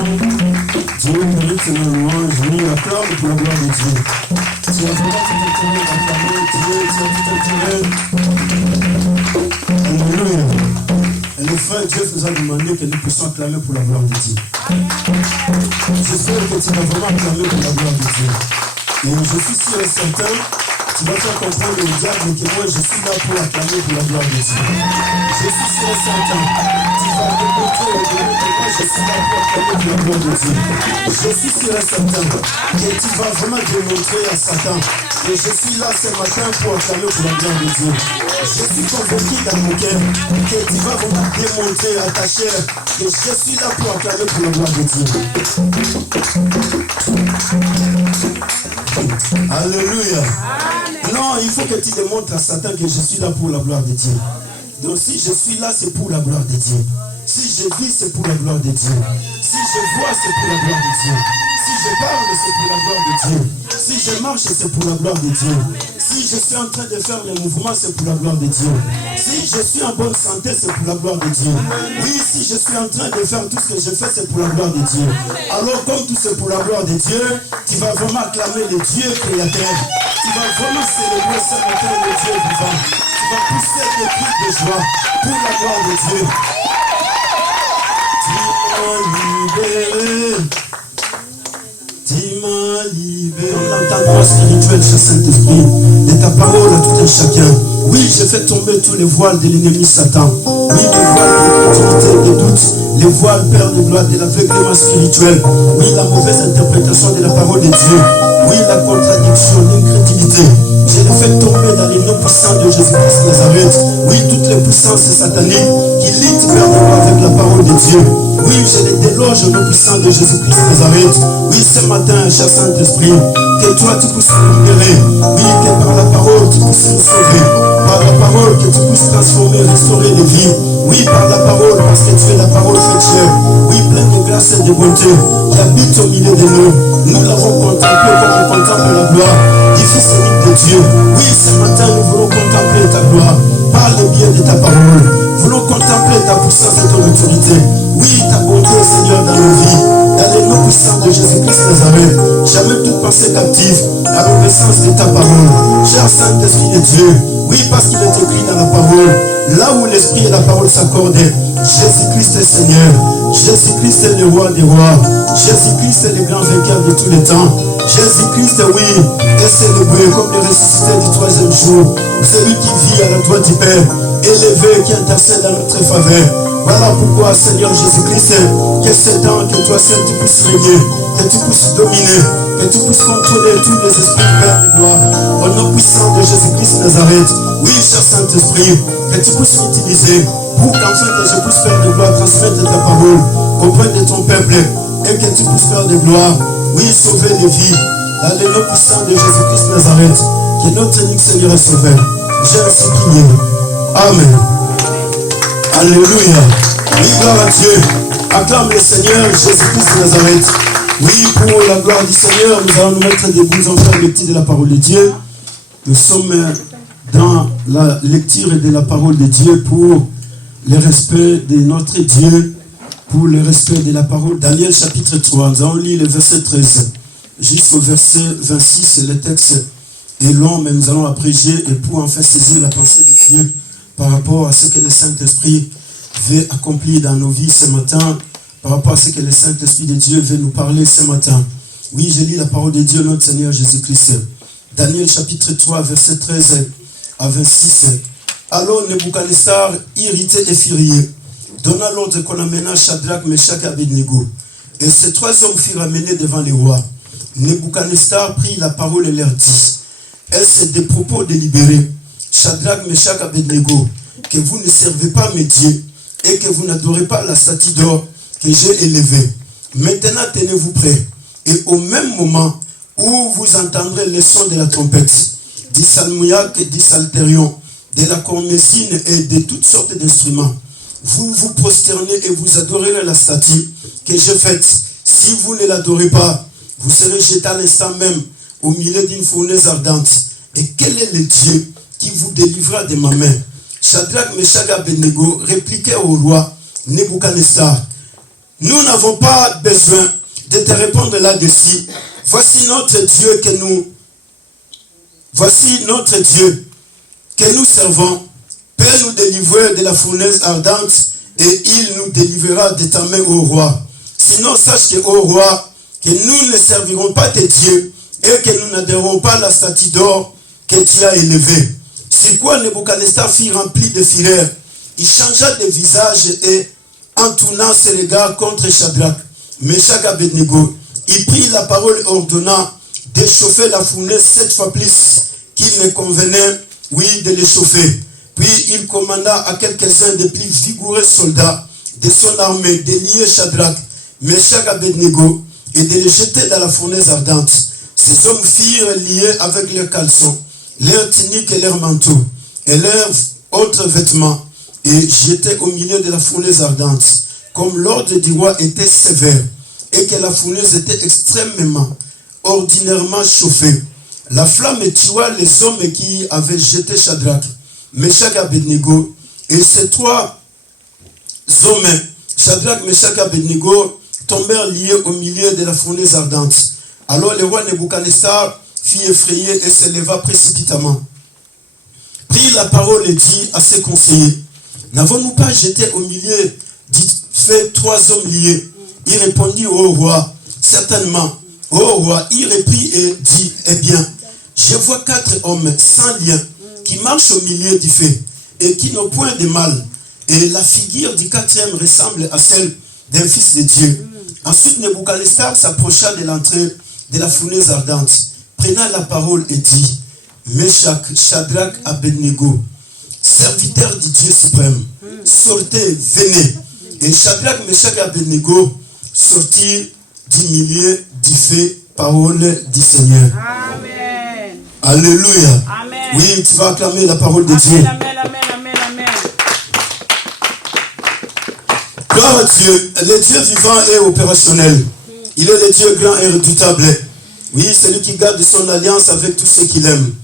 Dieu mérite la louange, oui, acclame pour la gloire de Dieu. Tu as vraiment tout intérêt d'acclamer Dieu, tu as tout intérêt. Alléluia. Et le frère Dieu nous a demandé que nous puissions acclamer pour la gloire de Dieu. J'espère que tu vas vraiment acclamer pour la gloire de Dieu. Et je suis sûr et certain, tu vas faire comprendre au diable que moi je suis là pour acclamer pour la gloire de Dieu. Je suis sûr et certain, tu vas démontrer au diable que moi je suis là pour acclamer pour la gloire de Dieu. Je suis sûr et certain que tu vas vraiment démontrer à Satan que je suis là ce matin pour acclamer pour la gloire de Dieu. Je suis convaincu dans mon cœur que tu vas vraiment démontrer à ta chair que je suis là pour acclamer pour la gloire de Dieu. Alléluia. Non, il faut que tu démontres à Satan que je suis là pour la gloire de Dieu. Donc si je suis là, c'est pour la gloire de Dieu. Si je vis, c'est pour la gloire de Dieu. Si je vois, c'est pour la gloire de Dieu. Si je parle, c'est pour la gloire de Dieu. Si je marche, c'est pour la gloire de Dieu. Si je suis en train de faire les mouvements, c'est pour la gloire de Dieu. Si je suis en bonne santé, c'est pour la gloire de Dieu. Oui, si je suis en train de faire tout ce que je fais, c'est pour la gloire de Dieu. Alors, comme tout c'est pour la gloire de Dieu, tu vas vraiment acclamer le Dieu créateur. Tu vas vraiment célébrer ce matin le Dieu vivant. Tu vas pousser des cris de joie pour la gloire de Dieu. Tu m'as libéré. Tu m'as libéré. On entend moi spirituel, cher Saint-Esprit, de ta parole à tout un chacun. Oui, je fais tomber tous les voiles de l'ennemi Satan. Oui, les voiles d'incrédulité, des doutes, les voiles, Père de gloire, de l'aveuglement spirituel. Oui, la mauvaise interprétation de la parole de Dieu. Oui, la contradiction, l'incrédulité. Je les fais tomber dans les noms puissants de Jésus-Christ de Nazareth. Oui, toutes les puissances sataniques qui luttent, Père de gloire, avec la parole de Dieu. Oui, je les déloge au nom puissant de Jésus-Christ de Nazareth. Oui, ce matin, cher Saint-Esprit, que toi tu puisses nous libérer. Oui, que par la parole tu puisses nous sauver. Par la parole que tu puisses transformer, restaurer les vies. Oui, par la parole, parce que tu es la parole faite chair. Oui, pleine de grâce et de bonté, qui habite au milieu de nous. Nous l'avons contemplé comme on contemple la gloire du Fils unique de Dieu. Oui, ce matin, nous voulons contempler ta gloire par le biais de ta parole. Nous voulons contempler ta puissance et ton autorité. Oui, ta bonté, Seigneur, dans nos vies. Dans les noms puissants de Jésus-Christ de Nazareth. Jamais toute pensée captive à l'obéissance de ta parole. Cher Saint-Esprit de Dieu, oui, parce qu'il est écrit dans la parole, là où l'Esprit et la parole s'accordent, Jésus-Christ est Seigneur. Jésus-Christ est le roi des rois. Jésus-Christ est le grand vainqueur de tous les temps. Jésus-Christ, oui, est célébré comme le ressuscité du troisième jour. Celui qui vit à la droite du Père, élevé, qui intercède à notre faveur. Voilà pourquoi, Seigneur Jésus-Christ, que c'est temps que toi seul tu puisses régner, que tu puisses dominer, que tu puisses contrôler tous les esprits de Père de gloire. Au nom puissant de Jésus-Christ de Nazareth, oui, cher Saint-Esprit, que tu puisses m'utiliser pour qu'enfin que je puisse faire de gloire, transmettre ta parole auprès de ton peuple et que tu puisses faire de gloire, oui, sauver les vies. Dans le nom puissant de Jésus-Christ de Nazareth, que notre unique Seigneur est sauvé. J'ai ainsi prié. Amen. Alléluia. Oui, gloire à Dieu. Acclame le Seigneur Jésus-Christ de Nazareth. Oui, pour la gloire du Seigneur, nous allons nous mettre debout en faire la lecture de la parole de Dieu. Nous sommes dans la lecture de la parole de Dieu pour le respect de notre Dieu, pour le respect de la parole. Daniel chapitre 3, nous allons lire le verset 13 jusqu'au verset 26. Le texte est long, mais nous allons abréger et pour enfin saisir la pensée de Dieu par rapport à ce que le Saint-Esprit veut accomplir dans nos vies ce matin, par rapport à ce que le Saint-Esprit de Dieu veut nous parler ce matin. Oui, je lis la parole de Dieu, notre Seigneur Jésus-Christ. Daniel chapitre 3, verset 13 à 26. Alors Nebuchadnezzar, irrité et furieux, donna l'ordre qu'on amena Shadrach, Meshach et Abednego. Et ces trois hommes furent amenés devant les rois. Nebuchadnezzar prit la parole et leur dit, est-ce des propos délibérés, Shadrach, Meshach et Abednego, que vous ne servez pas mes dieux et que vous n'adorez pas la statue d'or que j'ai élevée. Maintenant tenez-vous prêts. Et au même moment où vous entendrez le son de la trompette, du salmoiaque, du salterion, de la cornésine et de toutes sortes d'instruments, vous vous prosternez et vous adorerez la statue que j'ai faite. Si vous ne l'adorez pas, vous serez jeté à l'instant même au milieu d'une fournaise ardente. Et quel est le Dieu qui vous délivrera de ma main? Shadrach, Meshach et Abednego répliquaient au roi Nebuchadnezzar, Nous n'avons pas besoin de te répondre là-dessus. Voici notre Dieu que nous servons, peut nous délivrer de la fournaise ardente et il nous délivrera de ta main, ô roi. Sinon, sache que, ô roi, que nous ne servirons pas tes dieux et que nous n'adhérons pas à la statue d'or que tu as élevée. C'est quoi Nebuchadnezzar fut rempli de fureur. Il changea de visage et, en tournant ses regards contre Shadrach, Meshach et Abednego, il prit la parole ordonnant d'échauffer la fournaise 7 fois plus qu'il ne convenait, de l'échauffer. Puis il commanda à quelques-uns des plus vigoureux soldats de son armée de lier Shadrach, Meshach et Abednego et de les jeter dans la fournaise ardente. Ces hommes furent liés avec leurs caleçons, leurs tuniques et leurs manteaux, et leurs autres vêtements, et jetés au milieu de la fournaise ardente. Comme l'ordre du roi était sévère, et que la fournaise était extrêmement, ordinairement chauffée, la flamme tua les hommes qui avaient jeté Shadrach, Meshach et Abednego, et ces 3 hommes, Shadrach, Meshach et Abednego, tombèrent liés au milieu de la fournaise ardente. Alors le roi Nebuchadnezzar fut effrayé et se leva précipitamment. Prit la parole et dit à ses conseillers, n'avons-nous pas jeté au milieu du feu 3 hommes liés? Il répondit au roi, certainement. Au roi, il reprit et dit, eh bien, je vois 4 hommes sans lien qui marchent au milieu du feu et qui n'ont point de mal. Et la figure du 4e ressemble à celle d'un fils de Dieu. Ensuite, Nebuchadnezzar s'approcha de l'entrée de la fournaise ardente, prenant la parole et dit, Meshach, Shadrach, Abednego, serviteurs du Dieu suprême, sortez, venez. Et Shadrach, Meshach et Abednego sortirent du milieu du feu, parole du Seigneur. Amen. Alléluia. Amen. Oui, tu vas acclamer la parole de Dieu. Amen, amen, amen, amen. Gloire à Dieu. Le Dieu vivant est opérationnel. Il est le Dieu grand et redoutable. Oui, c'est lui qui garde son alliance avec tous ceux qu'il aime.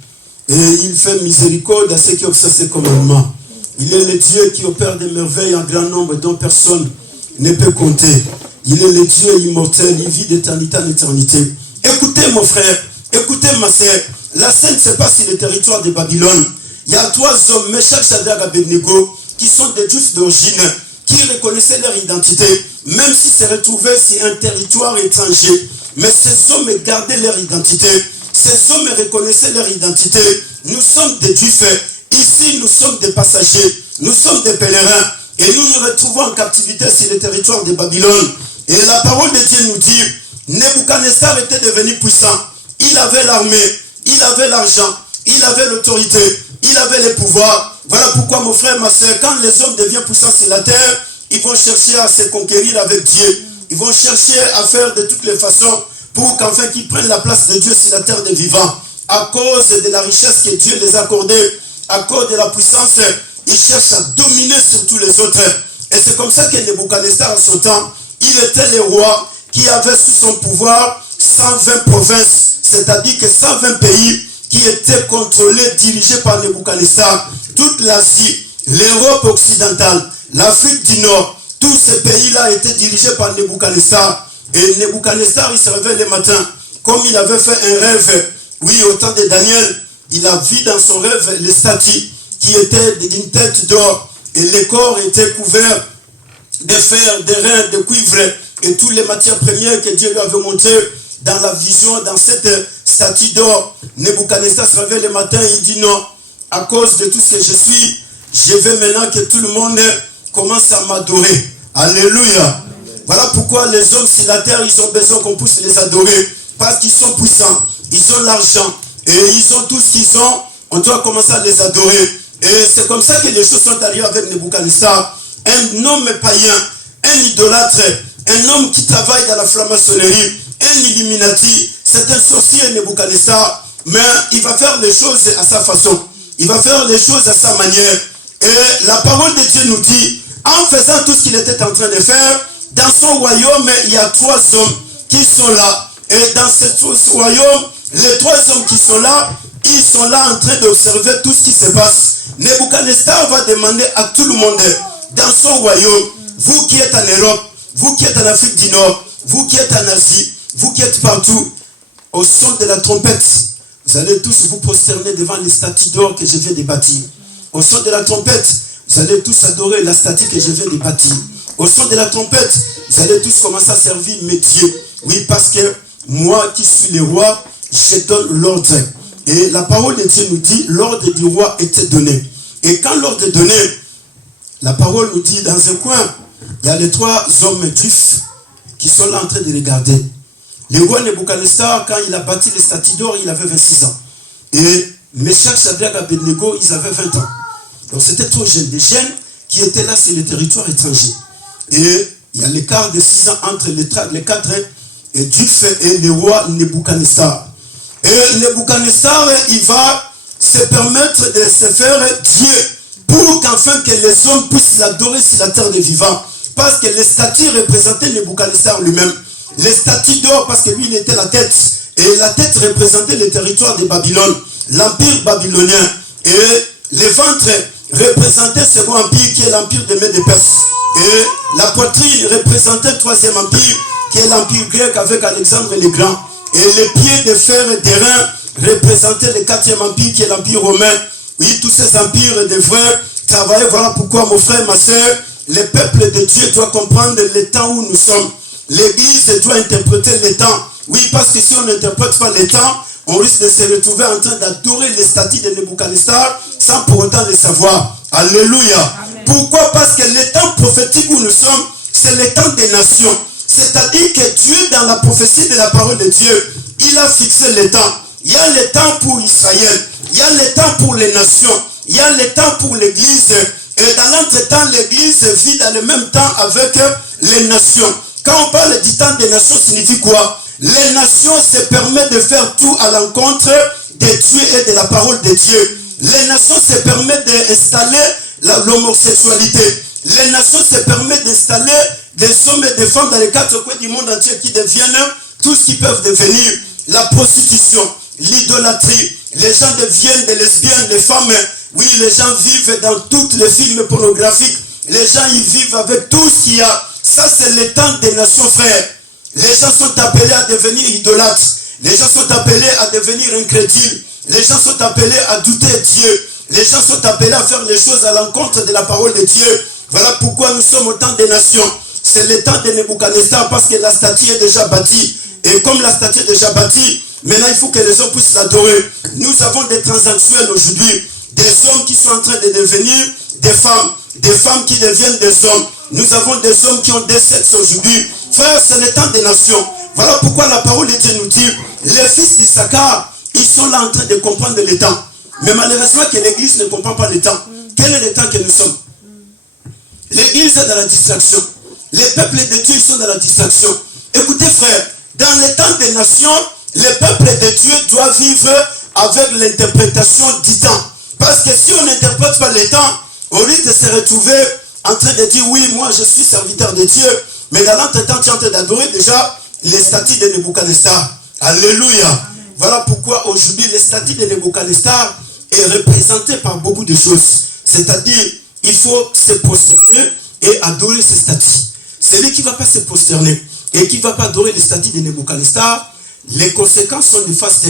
Et il fait miséricorde à ceux qui observent ses commandements. Il est le Dieu qui opère des merveilles en grand nombre dont personne ne peut compter. Il est le Dieu immortel, il vit d'éternité en éternité. Écoutez mon frère, écoutez ma sœur, la scène se passe sur le territoire de Babylone. Il y a 3 hommes, Meshach, Shadrach et Abednego, qui sont des Juifs d'origine, qui reconnaissaient leur identité, même s'ils se retrouvaient sur un territoire étranger. Mais ces hommes gardaient leur identité. Ces hommes reconnaissaient leur identité. Nous sommes des Juifs. Ici, nous sommes des passagers. Nous sommes des pèlerins. Et nous nous retrouvons en captivité sur le territoire de Babylone. Et la parole de Dieu nous dit, Nebuchadnezzar était devenu puissant. Il avait l'armée, il avait l'argent, il avait l'autorité, il avait le pouvoir. Voilà pourquoi, mon frère, ma soeur, quand les hommes deviennent puissants sur la terre, ils vont chercher à se conquérir avec Dieu. Ils vont chercher à faire de toutes les façons pour qu'enfin qu'ils prennent la place de Dieu sur la terre des vivants. À cause de la richesse que Dieu les a accordée, à cause de la puissance, ils cherchent à dominer sur tous les autres. Et c'est comme ça que Nebuchadnezzar, à son temps, il était le roi qui avait sous son pouvoir 120 provinces, c'est-à-dire que 120 pays qui étaient contrôlés, dirigés par Nebuchadnezzar. Toute l'Asie, l'Europe occidentale, l'Afrique du Nord, tous ces pays-là étaient dirigés par Nebuchadnezzar. Et Nebuchadnezzar, il se réveille le matin, comme il avait fait un rêve. Oui, au temps de Daniel, il a vu dans son rêve les statues qui étaient d'une tête d'or. Et le corps était couvert de fer, de reins, de cuivre et toutes les matières premières que Dieu lui avait montrées dans la vision, dans cette statue d'or. Nebuchadnezzar se réveille le matin, il dit non, à cause de tout ce que je suis, je veux maintenant que tout le monde commence à m'adorer. Alléluia. Voilà pourquoi les hommes sur la terre, ils ont besoin qu'on puisse les adorer. Parce qu'ils sont puissants, ils ont l'argent et ils ont tout ce qu'ils ont. On doit commencer à les adorer. Et c'est comme ça que les choses sont arrivées avec Nebuchadnezzar. Un homme païen, un idolâtre, un homme qui travaille dans la franc-maçonnerie, un illuminati, c'est un sorcier Nebuchadnezzar, mais il va faire les choses à sa façon. Il va faire les choses à sa manière. Et la parole de Dieu nous dit, en faisant tout ce qu'il était en train de faire, dans son royaume, il y a 3 hommes qui sont là. Et dans ce royaume, les 3 hommes qui sont là, ils sont là en train d'observer tout ce qui se passe. Nebuchadnezzar va demander à tout le monde, dans son royaume, vous qui êtes en Europe, vous qui êtes en Afrique du Nord, vous qui êtes en Asie, vous qui êtes partout, au son de la trompette, vous allez tous vous prosterner devant les statues d'or que je viens de bâtir. Au son de la trompette, vous allez tous adorer la statue que je viens de bâtir. Au son de la trompette, vous allez tous commencer à servir mes dieux. Oui, parce que moi qui suis le roi, je donne l'ordre. Et la parole de Dieu nous dit, l'ordre du roi était donné. Et quand l'ordre est donné, la parole nous dit, dans un coin, il y a les 3 hommes juifs qui sont là en train de regarder. Le roi Nebuchadnezzar, quand il a bâti les statues d'or, il avait 26 ans. Et Meshach, Shadrach, Abednego, ils avaient 20 ans. Donc c'était trop jeune, des jeunes qui étaient là sur le territoire étranger. Et il y a l'écart de 6 ans entre les 4 juifs et le roi Nebuchadnezzar. Et Nebuchadnezzar, il va se permettre de se faire Dieu pour qu'enfin que les hommes puissent l'adorer sur la terre des vivants. Parce que les statues représentaient Nebuchadnezzar lui-même. Les statues d'or, parce que lui, il était la tête. Et la tête représentait le territoire de Babylone, l'empire babylonien. Et les ventres représentaient le second empire, qui est l'empire des Mèdes-Perses. Et la poitrine représentait le 3e empire, qui est l'empire grec avec Alexandre le Grand. Et les pieds de fer et de reins représentaient le 4e empire, qui est l'empire romain. Oui, tous ces empires devraient travailler. Voilà pourquoi, mon frère, ma soeur, le peuple de Dieu doit comprendre le temps où nous sommes. L'église doit interpréter le temps. Oui, parce que si on n'interprète pas le temps, on risque de se retrouver en train d'adorer les statues de Nebuchadnezzar sans pour autant le savoir. Alléluia. Amen. Pourquoi? Parce que le temps prophétique où nous sommes, c'est le temps des nations. C'est-à-dire que Dieu, dans la prophétie de la parole de Dieu, il a fixé le temps. Il y a le temps pour Israël. Il y a le temps pour les nations. Il y a le temps pour l'église. Et dans l'entretemps, l'église vit dans le même temps avec les nations. Quand on parle du temps des nations, signifie quoi? Les nations se permettent de faire tout à l'encontre de Dieu et de la parole de Dieu. Les nations se permettent d'installer l'homosexualité. Les nations se permettent d'installer des hommes et des femmes dans les 4 coins du monde entier qui deviennent tout ce qu'ils peuvent devenir. La prostitution, l'idolâtrie. Les gens deviennent des lesbiennes, des femmes. Oui, les gens vivent dans tous les films pornographiques. Les gens y vivent avec tout ce qu'il y a. Ça, c'est le temps des nations, frères. Les gens sont appelés à devenir idolâtres. Les gens sont appelés à devenir incrédules. Les gens sont appelés à douter de Dieu. Les gens sont appelés à faire les choses à l'encontre de la parole de Dieu. Voilà pourquoi nous sommes au temps des nations. C'est le temps de Nebuchadnezzar parce que la statue est déjà bâtie. Et comme la statue est déjà bâtie, maintenant il faut que les hommes puissent l'adorer. Nous avons des transsexuels aujourd'hui. Des hommes qui sont en train de devenir des femmes qui deviennent des hommes. Nous avons des hommes qui ont des sexes aujourd'hui. Frère, c'est le temps des nations. Voilà pourquoi la parole de Dieu nous dit, les fils d'Issachar, ils sont là en train de comprendre le temps. Mais malheureusement que l'église ne comprend pas le temps. Quel est le temps que nous sommes? L'église est dans la distraction. Les peuples de Dieu sont dans la distraction. Écoutez frère, dans le temps des nations, les peuples de Dieu doivent vivre avec l'interprétation du temps. Parce que si on n'interprète pas le temps, on risque de se retrouver en train de dire, oui, moi je suis serviteur de Dieu. Mais dans l'entretemps, tu es en train d'adorer déjà les statues de Nebuchadnezzar. Alléluia. Amen. Voilà pourquoi aujourd'hui, les statues de Nebuchadnezzar est représenté par beaucoup de choses. C'est-à-dire, il faut se prosterner et adorer ces statues. Celui qui ne va pas se prosterner et qui ne va pas adorer les statues de Nebuchadnezzar, les conséquences sont néfastes.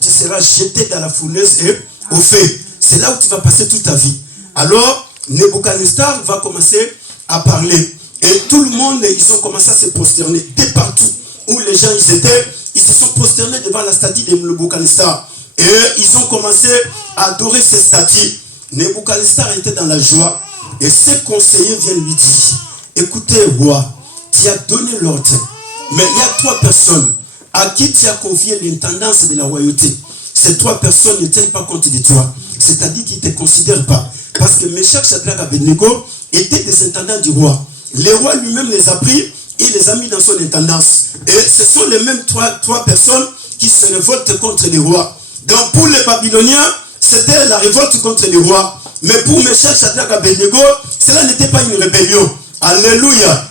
Tu seras jeté dans la fournaise et au feu. C'est là où tu vas passer toute ta vie. Alors, Nebuchadnezzar va commencer à parler. Et tout le monde, ils ont commencé à se prosterner. De partout où les gens ils étaient, ils se sont prosternés devant la statue de Nebuchadnezzar. Et ils ont commencé à adorer ces statues. Nebuchadnezzar était dans la joie. Et ses conseillers viennent lui dire, écoutez, roi, tu as donné l'ordre. Mais il y a 3 personnes à qui tu as confié l'intendance de la royauté. Ces 3 personnes ne tiennent pas compte de toi. C'est-à-dire qu'ils ne te considèrent pas. Parce que Meshach, Shadrach, Abednego étaient des intendants du roi. Le roi lui-même les a pris et les a mis dans son intendance. Et ce sont les mêmes 3 personnes qui se révoltent contre le roi. Donc pour les Babyloniens, c'était la révolte contre le roi. Mais pour Meshach, Shadrach, Abednego, cela n'était pas une rébellion. Alléluia.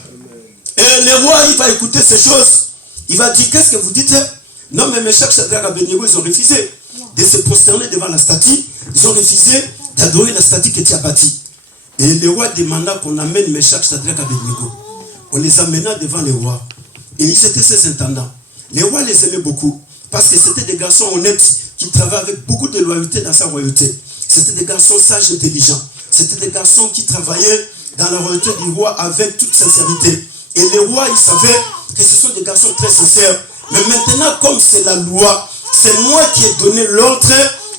Et le roi, il va écouter ces choses. Il va dire, qu'est-ce que vous dites? Non, mais Meshach, Shadrach, Abednego, ils ont refusé de se prosterner devant la statue. Ils ont refusé d'adorer la statue que tu as bâtie. Et le roi demanda qu'on amène Meshach, Shadrach, Abednego. on les amena devant les rois. Et ils étaient ses intendants. Les rois les aimaient beaucoup parce que c'était des garçons honnêtes qui travaillaient avec beaucoup de loyauté dans sa royauté. C'était des garçons sages et intelligents. C'était des garçons qui travaillaient dans la royauté du roi avec toute sincérité. Et les rois, ils savaient que ce sont des garçons très sincères. Mais maintenant, comme c'est la loi, c'est moi qui ai donné l'ordre,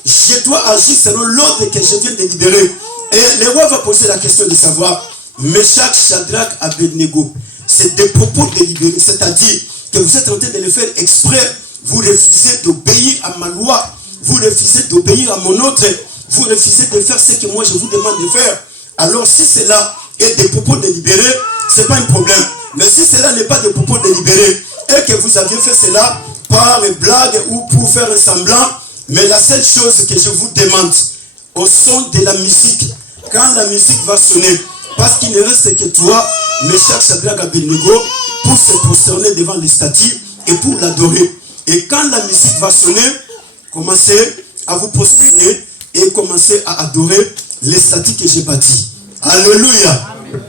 je dois agir selon l'ordre que je viens de libérer. Et le roi va poser la question de savoir, Meshach, Shadrach, Abednego, c'est des propos délibérés, c'est-à-dire que vous êtes en train de le faire exprès, vous refusez d'obéir à ma loi, vous refusez d'obéir à mon ordre, vous refusez de faire ce que moi je vous demande de faire. Alors si cela est des propos délibérés, ce n'est pas un problème. Mais si cela n'est pas des propos délibérés et que vous aviez fait cela par blague ou pour faire un semblant, mais la seule chose que je vous demande, au son de la musique, quand la musique va sonner, parce qu'il ne reste que toi, Meshach, Shadrach, Abednego, pour se prosterner devant les statues et pour l'adorer. Et quand la musique va sonner, commencez à vous prosterner et commencez à adorer les statues que j'ai bâties. Alléluia. Amen.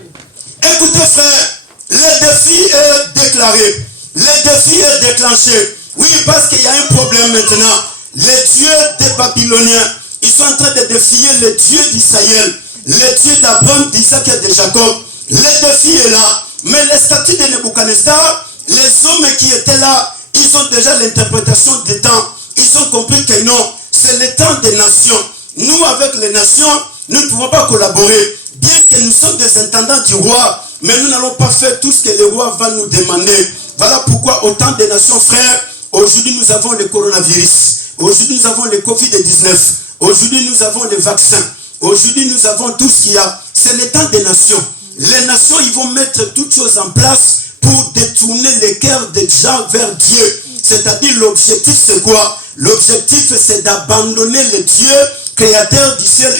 Écoutez frère, le défi est déclaré. Le défi est déclenché. Oui, parce qu'il y a un problème maintenant. Les dieux des Babyloniens, ils sont en train de défier les dieux d'Israël, les dieux d'Abraham, d'Isaac et de Jacob. Le défi est là. Mais les statues de Nebuchadnezzar, les hommes qui étaient là, ils ont déjà l'interprétation des temps. Ils ont compris que non, c'est le temps des nations. Nous, avec les nations, nous ne pouvons pas collaborer. Bien que nous sommes des intendants du roi, mais nous n'allons pas faire tout ce que le roi va nous demander. Voilà pourquoi autant de nations, frères, aujourd'hui nous avons le coronavirus. Aujourd'hui nous avons le Covid-19. Aujourd'hui nous avons les vaccins. Aujourd'hui nous avons tout ce qu'il y a. C'est le temps des nations. Les nations, ils vont mettre toutes choses en place pour détourner les cœurs des gens vers Dieu. C'est-à-dire l'objectif c'est quoi? L'objectif c'est d'abandonner le Dieu créateur du ciel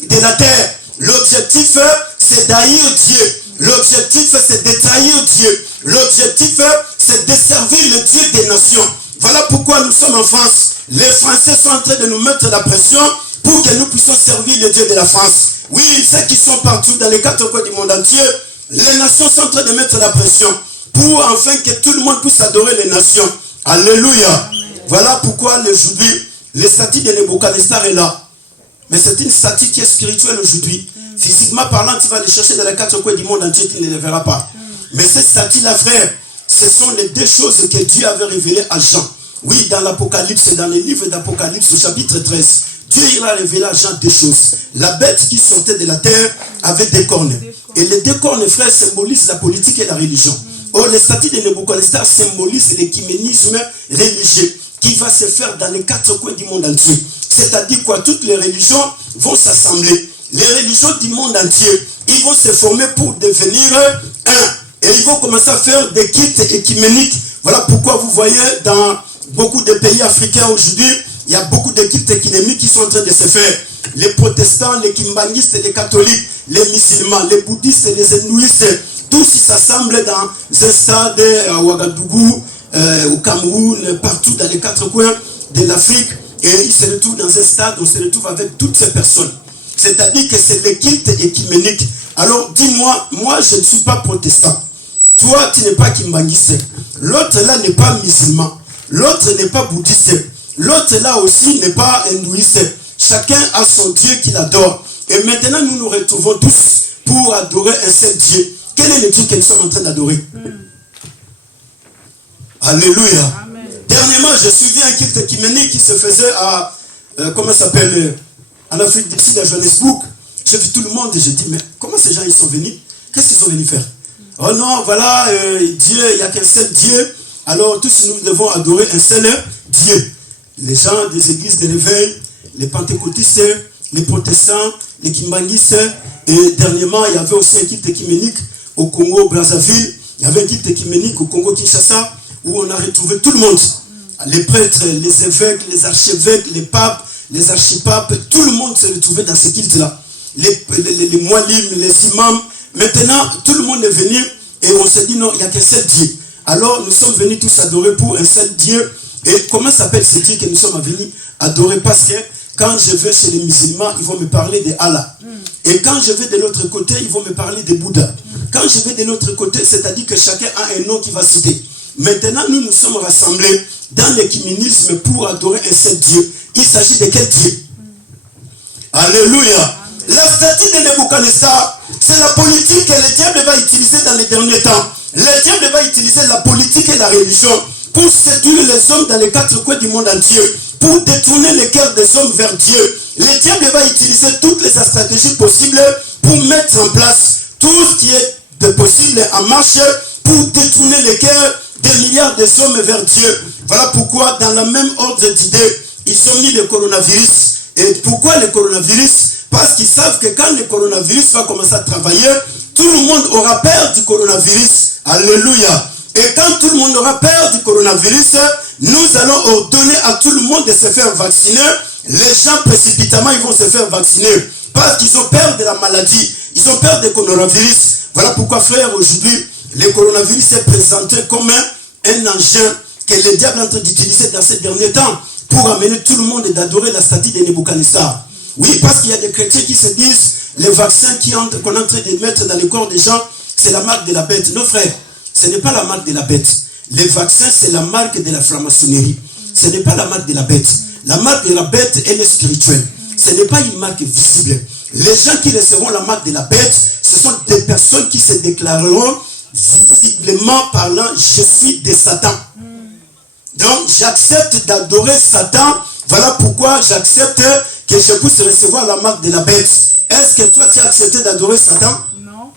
et de la terre. L'objectif c'est d'haïr Dieu. L'objectif c'est de trahir Dieu. L'objectif c'est de servir le Dieu des nations. Voilà pourquoi nous sommes en France. Les Français sont en train de nous mettre la pression pour que nous puissions servir le Dieu de la France. Oui, ceux qui sont partout dans les quatre coins du monde entier, les nations sont en train de mettre la pression pour enfin que tout le monde puisse adorer les nations. Alléluia. Voilà pourquoi aujourd'hui, le statut de Nebuchadnezzar est là. Mais c'est une statue qui est spirituelle aujourd'hui. Physiquement parlant, tu vas le chercher dans les quatre coins du monde entier, tu ne le verras pas. Mais cette statue-là, frère, ce sont les deux choses que Dieu avait révélées à Jean. Oui, dans l'Apocalypse, dans le livre d'Apocalypse, au chapitre 13, Dieu il a révélé à Jean deux choses. La bête qui sortait de la terre avait des cornes. Et les deux cornes, frère, symbolisent la politique et la religion. Or, les statues de Nebuchadnezzar symbolisent l'écuménisme religieux qui va se faire dans les quatre coins du monde entier. C'est-à-dire quoi? Toutes les religions vont s'assembler. Les religions du monde entier, ils vont se former pour devenir un. Et ils vont commencer à faire des cultes écuméniques. Voilà pourquoi vous voyez dans beaucoup de pays africains aujourd'hui, il y a beaucoup de cultes écuméniques qui sont en train de se faire. Les protestants, les kimbangistes, les catholiques, les musulmans, les bouddhistes, les hindouistes, tous ils s'assemblent dans un stade à Ouagadougou, au Cameroun, partout dans les quatre coins de l'Afrique. Et ils se retrouvent dans un stade, on se retrouve avec toutes ces personnes. C'est-à-dire que c'est le culte écuménique. Alors dis-moi, moi je ne suis pas protestant. Toi tu n'es pas kimbangiste. L'autre là n'est pas musulman. L'autre n'est pas bouddhiste. L'autre là aussi n'est pas hindouiste. Chacun a son Dieu qu'il adore. Et maintenant nous nous retrouvons tous pour adorer un seul Dieu. Quel est le Dieu que nous sommes en train d'adorer? Alléluia. Amen. Dernièrement, j'ai suivi un culte écuménique qui se faisait à, comment ça s'appelle, en Afrique du Sud, à Johannesburg. J'ai vu tout le monde et j'ai dit, mais comment ces gens ils sont venus? Qu'est-ce qu'ils sont venus faire? Oh non, voilà, Dieu, il n'y a qu'un seul Dieu. Alors tous nous devons adorer un seul Dieu. Les gens des églises de réveil, les pentecôtistes, les protestants, les kimbangistes. Et dernièrement, il y avait aussi un culte écuménique au Congo, Brazzaville. Il y avait un culte écuménique au Congo, Kinshasa, où on a retrouvé tout le monde. Les prêtres, les évêques, les archevêques, les papes, les archipapes, tout le monde s'est retrouvé dans ce culte-là. Les moilimes, les imams. Maintenant, tout le monde est venu et on s'est dit non, il n'y a qu'un seul Dieu. Alors, nous sommes venus tous adorer pour un seul Dieu. Et comment s'appelle ce Dieu que nous sommes venus adorer? Parce que Quand je vais chez les musulmans, ils vont me parler de Allah. Et quand je vais de l'autre côté, ils vont me parler de Bouddha. Quand je vais de l'autre côté, c'est-à-dire que chacun a un nom qui va citer. Maintenant, nous sommes rassemblés dans l'écuménisme pour adorer un seul Dieu. Il s'agit de quel Dieu? Alléluia. La statue de Nebuchadnezzar, c'est la politique que le diable va utiliser dans les derniers temps. Le diable va utiliser la politique et la religion pour séduire les hommes dans les quatre coins du monde entier, pour détourner les cœurs des hommes vers Dieu. Le diable va utiliser toutes les stratégies possibles pour mettre en place tout ce qui est de possible en marche pour détourner les cœurs des milliards des hommes vers Dieu. Voilà pourquoi dans la même ordre d'idées, ils ont mis le coronavirus. Et pourquoi le coronavirus? Parce qu'ils savent que quand le coronavirus va commencer à travailler, tout le monde aura peur du coronavirus. Alléluia. Et quand tout le monde aura peur du coronavirus, nous allons ordonner à tout le monde de se faire vacciner. Les gens précipitamment, ils vont se faire vacciner. Parce qu'ils ont peur de la maladie. Ils ont peur du coronavirus. Voilà pourquoi, frère, aujourd'hui, le coronavirus est présenté comme un engin que le diable est en train d'utiliser dans ces derniers temps pour amener tout le monde d'adorer la statue de Nebuchadnezzar. Oui, parce qu'il y a des chrétiens qui se disent les vaccins qu'on est en train de mettre dans les corps des gens, c'est la marque de la bête. Non, frère, ce n'est pas la marque de la bête. Les vaccins, c'est la marque de la franc-maçonnerie. Ce n'est pas la marque de la bête. La marque de la bête, elle est spirituelle. Ce n'est pas une marque visible. Les gens qui recevront la marque de la bête, ce sont des personnes qui se déclareront visiblement parlant, je suis de Satan. Donc, j'accepte d'adorer Satan. Voilà pourquoi j'accepte que je puisse recevoir la marque de la bête. Est-ce que toi, tu as accepté d'adorer Satan? Non.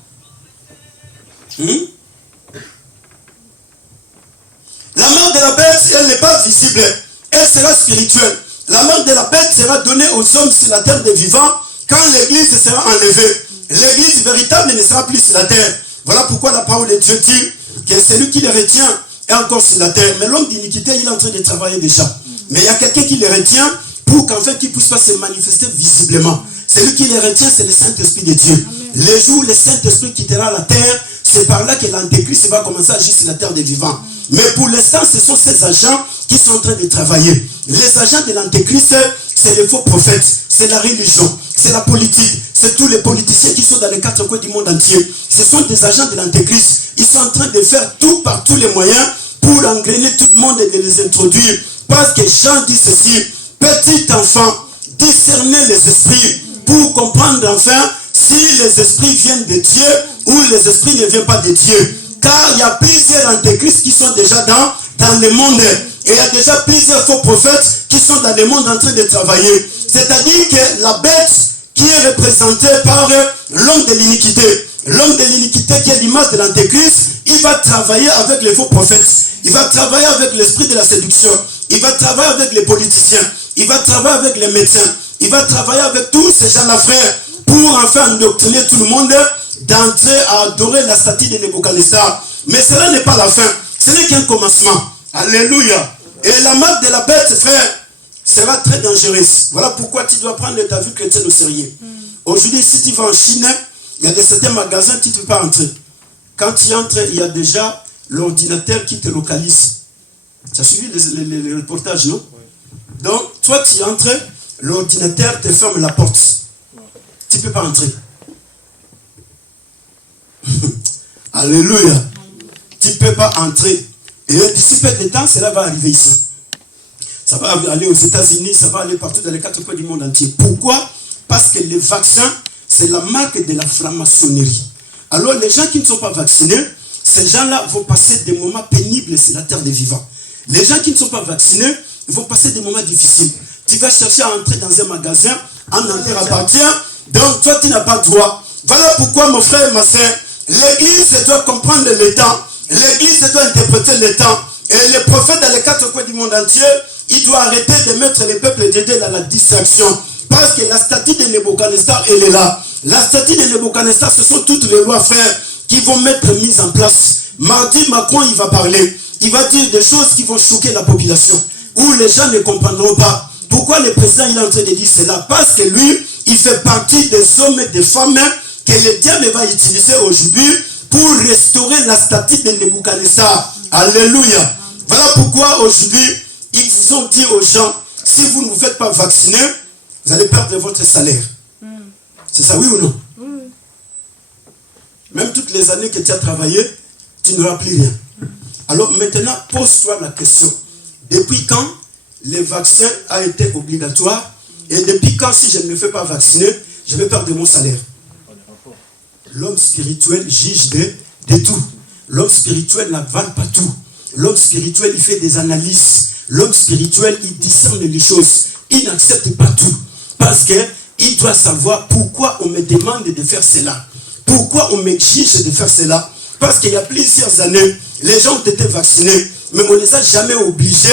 La marque de la bête, elle n'est pas visible. Elle sera spirituelle. La marque de la bête sera donnée aux hommes sur la terre des vivants quand l'église sera enlevée. L'église véritable ne sera plus sur la terre. Voilà pourquoi la parole de Dieu dit que celui qui les retient est encore sur la terre. Mais l'homme d'iniquité, il est en train de travailler déjà. Mais il y a quelqu'un qui les retient pour qu'en fait, il ne puisse pas se manifester visiblement. Celui qui les retient, c'est le Saint-Esprit de Dieu. Amen. Le jour où le Saint-Esprit quittera la terre, c'est par là que l'Antéchrist va commencer à agir sur la terre des vivants. Mais pour l'instant, ce sont ces agents qui sont en train de travailler. Les agents de l'Antéchrist, c'est les faux prophètes, c'est la religion, c'est la politique, c'est tous les politiciens qui sont dans les quatre coins du monde entier. Ce sont des agents de l'Antéchrist. Ils sont en train de faire tout par tous les moyens pour engrainer tout le monde et de les introduire. Parce que Jean dit ceci, petit enfant, discernez les esprits pour comprendre enfin si les esprits viennent de Dieu ou les esprits ne viennent pas de Dieu. Car il y a plusieurs antéchrists qui sont déjà dans le monde. Et il y a déjà plusieurs faux prophètes qui sont dans le monde en train de travailler. C'est-à-dire que la bête qui est représentée par l'homme de l'iniquité, l'homme de l'iniquité qui est l'image de l'antéchrist, il va travailler avec les faux prophètes. Il va travailler avec l'esprit de la séduction. Il va travailler avec les politiciens. Il va travailler avec les médecins. Il va travailler avec tous ces gens-là, frères, pour enfin endoctriner tout le monde d'entrer à adorer la statue de Nebuchadnezzar. Mais cela n'est pas la fin. Ce n'est qu'un commencement. Alléluia. Et la marque de la bête, frère, sera très dangereuse. Voilà pourquoi tu dois prendre ta vie chrétienne au sérieux. Aujourd'hui, si tu vas en Chine, il y a certains magasins qui ne peux pas entrer. Quand tu entres, il y a déjà l'ordinateur qui te localise. Tu as suivi les reportages, non? Donc, toi, tu entres, l'ordinateur te ferme la porte. Tu ne peux pas entrer. Alléluia. Tu ne peux pas entrer. Et d'ici peu de temps, cela va arriver ici. Ça va aller aux États-Unis, ça va aller partout dans les quatre coins du monde entier. Pourquoi? Parce que le vaccin, c'est la marque de la franc-maçonnerie. Alors, les gens qui ne sont pas vaccinés, ces gens-là vont passer des moments pénibles sur la terre des vivants. Les gens qui ne sont pas vaccinés, ils vont passer des moments difficiles. Tu vas chercher à entrer dans un magasin, en entrée appartient, donc toi tu n'as pas droit. Voilà pourquoi mon frère et ma soeur, l'église doit comprendre le temps, l'église doit interpréter le temps. Et les prophètes dans les quatre coins du monde entier, ils doivent arrêter de mettre les peuples de Dieu dans la distraction. Parce que la statue de Nebuchadnezzar, elle est là. La statue de Nebuchadnezzar, ce sont toutes les lois, frères, qui vont mettre mises en place. Mardi, Macron, il va parler. Il va dire des choses qui vont choquer la population. Où les gens ne comprendront pas. Pourquoi le président il est en train de dire cela? Parce que lui, il fait partie des hommes et des femmes que le diable va utiliser aujourd'hui pour restaurer la statue de Nebuchadnezzar. Alléluia. Voilà pourquoi aujourd'hui, ils vous ont dit aux gens, si vous ne vous faites pas vacciner, Vous allez perdre votre salaire. C'est ça, oui ou non? Même toutes les années que tu as travaillé, tu n'auras plus rien. Alors maintenant, pose-toi la question. Depuis quand le vaccin a été obligatoire? Et depuis quand, si je ne me fais pas vacciner, je vais perdre mon salaire? L'homme spirituel juge de tout. L'homme spirituel n'invente pas tout. L'homme spirituel, il fait des analyses. L'homme spirituel, il discerne les choses. Il n'accepte pas tout. Parce qu'il doit savoir pourquoi on me demande de faire cela. Pourquoi on m'exige de faire cela? Parce qu'il y a plusieurs années, les gens ont été vaccinés. Mais on ne les a jamais obligés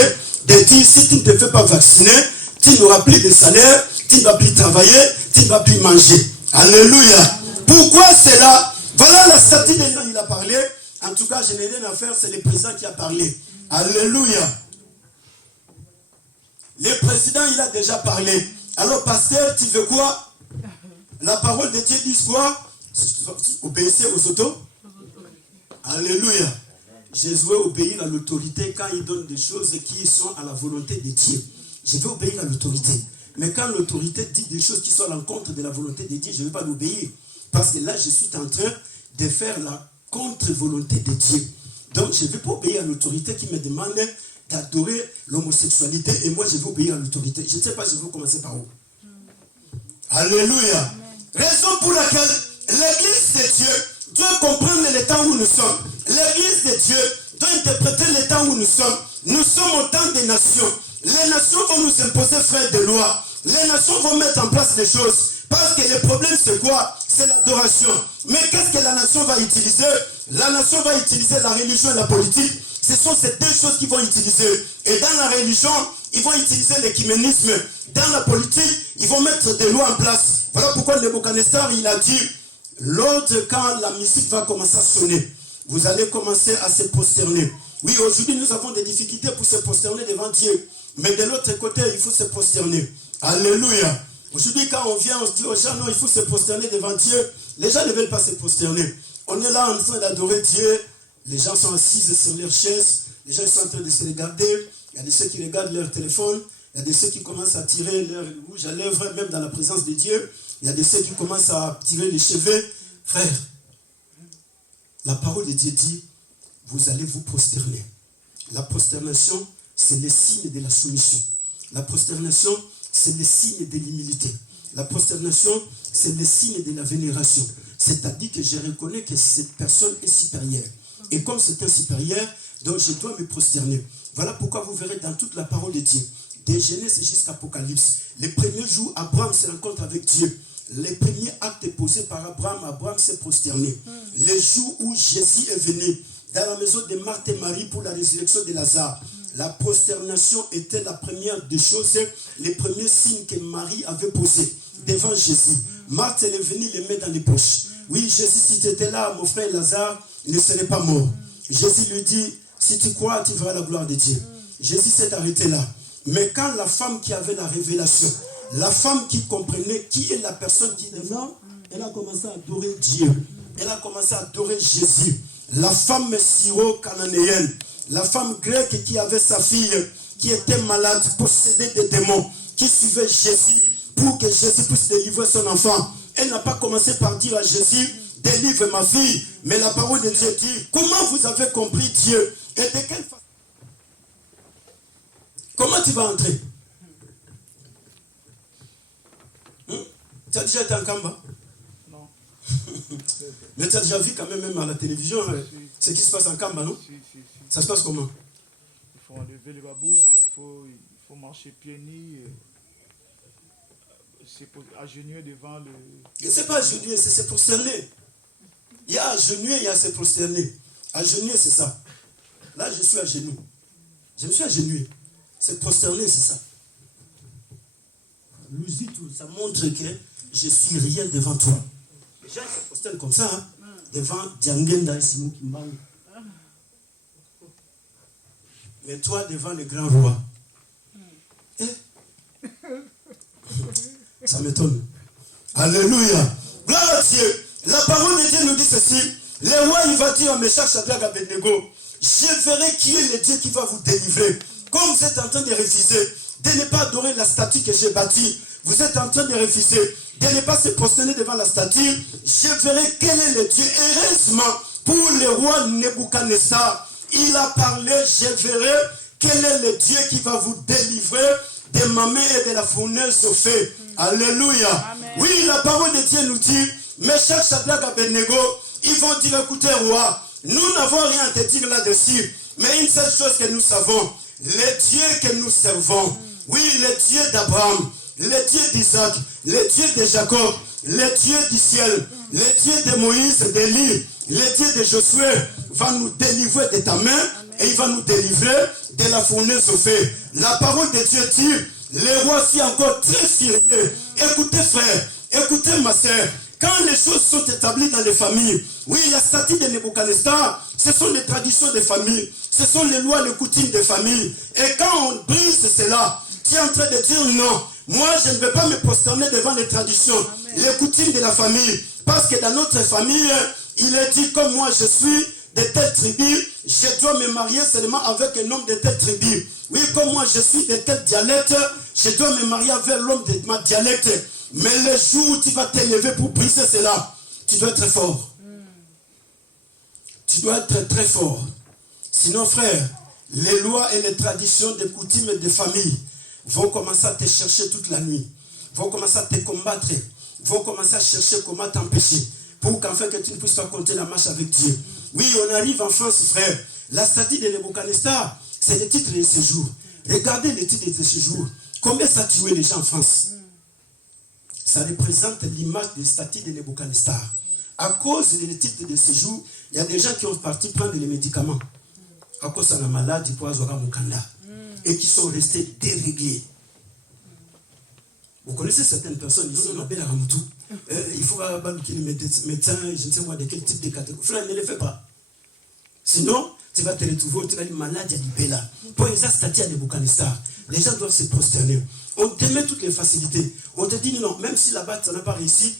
de dire, si tu ne te fais pas vacciner, tu n'auras plus de salaire, tu ne vas plus travailler, tu ne vas plus manger. Alléluia. Pourquoi cela? Voilà la statue des gens, il a parlé. En tout cas, je n'ai rien à faire, c'est le président qui a parlé. Alléluia. Le président, il a déjà parlé. Alors, pasteur, tu veux quoi? La parole de Dieu dit quoi? Obéissez aux autos. Alléluia. Jésus obéit à l'autorité quand il donne des choses qui sont à la volonté de Dieu. Je vais obéir à l'autorité. Mais quand l'autorité dit des choses qui sont à l'encontre de la volonté de Dieu, je ne vais pas l'obéir. Parce que là, je suis en train de faire la contre-volonté de Dieu. Donc, je ne vais pas obéir à l'autorité qui me demande d'adorer l'homosexualité. Et moi, je vais obéir à l'autorité. Je ne sais pas, je vais commencer par où. Alléluia. Raison pour laquelle l'Église de Dieu doit comprendre le temps où nous sommes. L'Église de Dieu doit interpréter le temps où nous sommes. Nous sommes au temps des nations. Les nations vont nous imposer frères de loi. Les nations vont mettre en place des choses. Parce que le problème c'est quoi? C'est l'adoration. Mais qu'est-ce que la nation va utiliser? La nation va utiliser la religion et la politique. Ce sont ces deux choses qu'ils vont utiliser. Et dans la religion, ils vont utiliser l'écuménisme. Dans la politique, ils vont mettre des lois en place. Voilà pourquoi Nebuchadnezzar, il a dit, l'autre, quand la musique va commencer à sonner, vous allez commencer à se prosterner. Oui, aujourd'hui, nous avons des difficultés pour se prosterner devant Dieu. Mais de l'autre côté, il faut se prosterner. Alléluia. Aujourd'hui, quand on vient, on se dit aux gens, non, il faut se prosterner devant Dieu. Les gens ne veulent pas se prosterner. On est là en train d'adorer Dieu. Les gens sont assis sur leurs chaises. Les gens sont en train de se regarder. Il y a de ceux qui regardent leur téléphone. Il y a de ceux qui commencent à tirer leur rouge à lèvres, même dans la présence de Dieu. Il y a de ceux qui commencent à tirer les cheveux. Frère, la parole de Dieu dit, vous allez vous prosterner. La prosternation, c'est le signe de la soumission. La prosternation, c'est le signe de l'humilité. La prosternation, c'est le signe de la vénération. C'est-à-dire que je reconnais que cette personne est supérieure. Et comme c'est un supérieur, donc je dois me prosterner. Voilà pourquoi vous verrez dans toute la parole de Dieu, de Genèse jusqu'à Apocalypse, les premiers jours, Abraham se rencontre avec Dieu. Les premiers actes posés par Abraham, Abraham s'est prosterné. Les jours où Jésus est venu dans la maison de Marthe et Marie pour la résurrection de Lazare, la prosternation était la première des choses, les premiers signes que Marie avait posés devant Jésus. Marthe, elle est venue les mettre dans les poches. Oui, Jésus, si tu étais là, mon frère Lazare, il ne serait pas mort. Jésus lui dit, si tu crois, tu verras la gloire de Dieu. Jésus s'est arrêté là. Mais quand la femme qui avait la révélation, la femme qui comprenait qui est la personne qui est là, elle a commencé à adorer Dieu. Elle a commencé à adorer Jésus. La femme syro-cananéenne, la femme grecque qui avait sa fille qui était malade, possédée des démons, qui suivait Jésus pour que Jésus puisse délivrer son enfant. Elle n'a pas commencé par dire à Jésus, délivre ma fille. Mais la parole de Dieu dit, comment vous avez compris Dieu? Et de quelle façon? Comment tu vas entrer? Tu as déjà été en Kamba? Non. Mais tu as déjà vu quand même à la télévision ce qui se passe en Kamba, non? Si. Ça se passe comment? Il faut enlever les babouches, il faut marcher pieds nus, agenouiller devant le... Et c'est pas agenouiller, c'est se prosterner. Il y a agenouiller, il y a se prosterner. Agenouiller, c'est ça. Là, je suis à genoux. Je me suis agenouillé. Se prosterner, c'est ça. Tout, ça montre que je suis rien devant toi. Les gens se prosternent comme ça, hein, devant Djangenda et Simou Kimbang. Mais toi, devant le grand roi. Ça m'étonne. Alléluia. Gloire à Dieu. La parole de Dieu nous dit ceci. Le roi, il va dire à Meshach, Shadrach, Abednego, je verrai qui est le Dieu qui va vous délivrer. Comme vous êtes en train de refuser, de ne pas adorer la statue que j'ai bâtie, vous êtes en train de refuser de ne pas se prosterner devant la statue, je verrai quel est le Dieu. Heureusement, pour le roi Nebuchadnezzar, il a parlé, je verrai quel est le Dieu qui va vous délivrer de ma main et de la fournaise au feu. Alléluia. Amen. Oui, la parole de Dieu nous dit, Meshach, Shadrach, Abednego, ils vont dire, écoutez, roi, nous n'avons rien à te dire là-dessus, mais une seule chose que nous savons, le Dieu que nous servons, oui, le Dieu d'Abraham, le Dieu d'Isaac, le Dieu de Jacob, le Dieu du ciel, le Dieu de Moïse, d'Élie, le Dieu de Josué va nous délivrer de ta main et il va nous délivrer de la fournaise au feu. La parole de Dieu dit, le roi fut encore très furieux. Écoutez frère, écoutez ma soeur, quand les choses sont établies dans les familles, oui, la statue de Nebuchadnezzar, ce sont les traditions des familles, ce sont les lois, les coutumes des familles. Et quand on brise cela, tu es en train de dire non, moi je ne vais pas me prosterner devant les traditions, les coutumes de la famille. Parce que dans notre famille, il est dit comme moi je suis de telle tribu, je dois me marier seulement avec un homme de telle tribu. Oui, comme moi je suis de tel dialecte, je dois me marier avec l'homme de ma dialecte. Mais le jour où tu vas t'élever pour briser cela, tu dois être fort. Tu dois être très fort. Sinon, frère, les lois et les traditions des coutumes et des familles vont commencer à te chercher toute la nuit. Vont commencer à te combattre. Vont commencer à chercher comment t'empêcher. Pour qu'enfin que tu ne puisses pas compter la marche avec Dieu. Oui, on arrive en France, frère. La statue de Nebuchadnezzar, c'est le titre de séjour. Regardez le titre de séjour. Combien ça a tué les gens en France? Ça représente l'image de statue de Nebuchadnezzar. À cause des titres de séjour, il y a des gens qui ont parti prendre les médicaments. À cause de la maladie, et qui sont restés déréglés. Vous connaissez certaines personnes, ils ont appelé à Ramoutou. Il faut qu'il y ait des médecins, je ne sais moi de quel type de catégorie. Frère, ne le fais pas. Sinon, tu vas te retrouver, tu vas dire malade, il y a du Béla. Pour les statue de Nebuchadnezzar, les gens doivent se prosterner. On te met toutes les facilités. On te dit non, même si là-bas tu n'as pas réussi,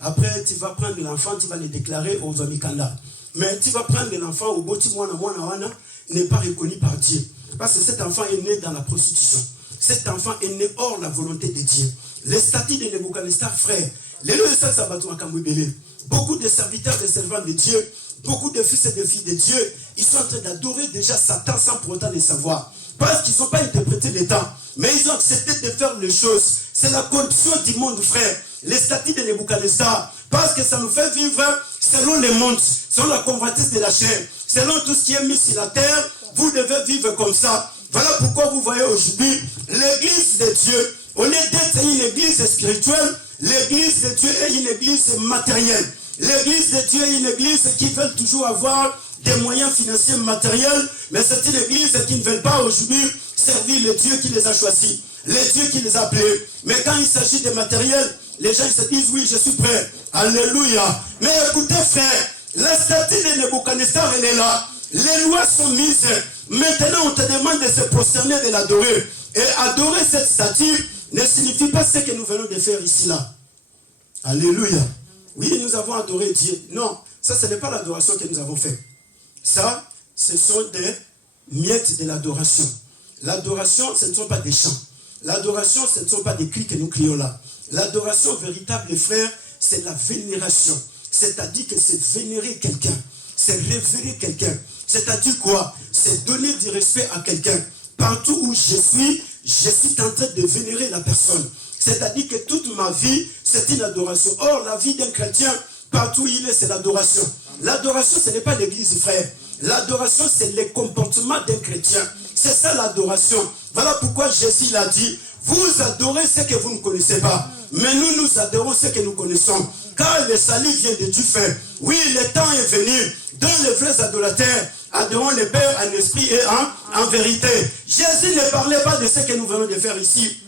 après tu vas prendre l'enfant, tu vas le déclarer aux Amikanda. Mais tu vas prendre l'enfant au Boti Mwana n'est pas reconnu par Dieu. Parce que cet enfant est né dans la prostitution. Cet enfant est né hors la volonté de Dieu. Les statuts de Nebuchadnezzar, frère, beaucoup de serviteurs, de servants de Dieu, beaucoup de fils et de filles de Dieu, ils sont en train d'adorer déjà Satan sans pour autant le savoir. Parce qu'ils ne sont pas interprétés les temps. Mais ils ont accepté de faire les choses. C'est la condition du monde, frère. Les statuts de Nebuchadnezzar. Parce que ça nous fait vivre selon le monde, selon la convoitise de la chair, selon tout ce qui est mis sur la terre. Vous devez vivre comme ça. Voilà pourquoi vous voyez aujourd'hui l'église de Dieu. Au lieu d'être une église spirituelle, l'église de Dieu est une église matérielle. L'église de Dieu est une église qui veut toujours avoir des moyens financiers matériels, mais c'est une église qui ne veut pas aujourd'hui servir le Dieu qui les a choisis, le Dieu qui les a appelés. Mais quand il s'agit de matériel, les gens se disent oui, je suis prêt. Alléluia. Mais écoutez frère, la statue de Nebuchadnezzar, elle est là. Les lois sont mises. Maintenant, on te demande de se prosterner, de l'adorer. Et adorer cette statue ne signifie pas ce que nous venons de faire ici là. Alléluia. Oui, nous avons adoré Dieu. Non, ça ce n'est pas l'adoration que nous avons fait. Ça, ce sont des miettes de l'adoration. L'adoration, ce ne sont pas des chants. L'adoration, ce ne sont pas des cris que nous crions là. L'adoration véritable, frère, c'est la vénération. C'est-à-dire que c'est vénérer quelqu'un. C'est révérer quelqu'un. C'est-à-dire quoi? C'est donner du respect à quelqu'un. Partout où je suis en train de vénérer la personne. C'est-à-dire que toute ma vie, c'est une adoration. Or, la vie d'un chrétien, partout où il est, c'est l'adoration. L'adoration, ce n'est pas l'église, frère. L'adoration, c'est le comportement d'un chrétien. C'est ça l'adoration. Voilà pourquoi Jésus l'a dit. Vous adorez ce que vous ne connaissez pas. Mais nous adorons ce que nous connaissons. Car le salut vient de Dieu fait. Oui, le temps est venu. Dans les vrais adorateurs, adorons le Père en esprit et en vérité. Jésus ne parlait pas de ce que nous venons de faire ici.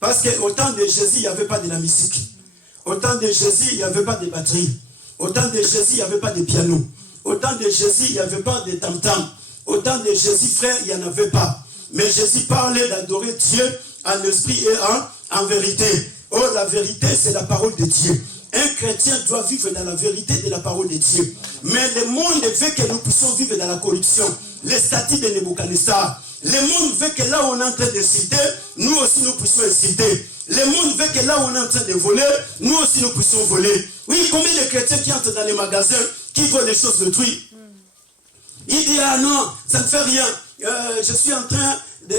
Parce qu'au temps de Jésus, il n'y avait pas de la musique. Au temps de Jésus, il n'y avait pas de batterie. Au temps de Jésus, il n'y avait pas de piano. Au temps de Jésus, il n'y avait pas de tam-tam. Au temps de Jésus, frère, il n'y en avait pas. Mais Jésus parlait d'adorer Dieu en esprit et en vérité. Oh, la vérité, c'est la parole de Dieu. Un chrétien doit vivre dans la vérité de la parole de Dieu. Mais le monde veut que nous puissions vivre dans la corruption. les statuts de Nebuchadnezzar. Le monde veut que là où on est en train de citer, nous aussi nous puissions citer. Le monde veut que là où on est en train de voler, nous aussi nous puissions voler. Oui, combien de chrétiens qui entrent dans les magasins, qui volent les choses d'autrui? Il dit, ah non, ça ne fait rien. Je suis en train de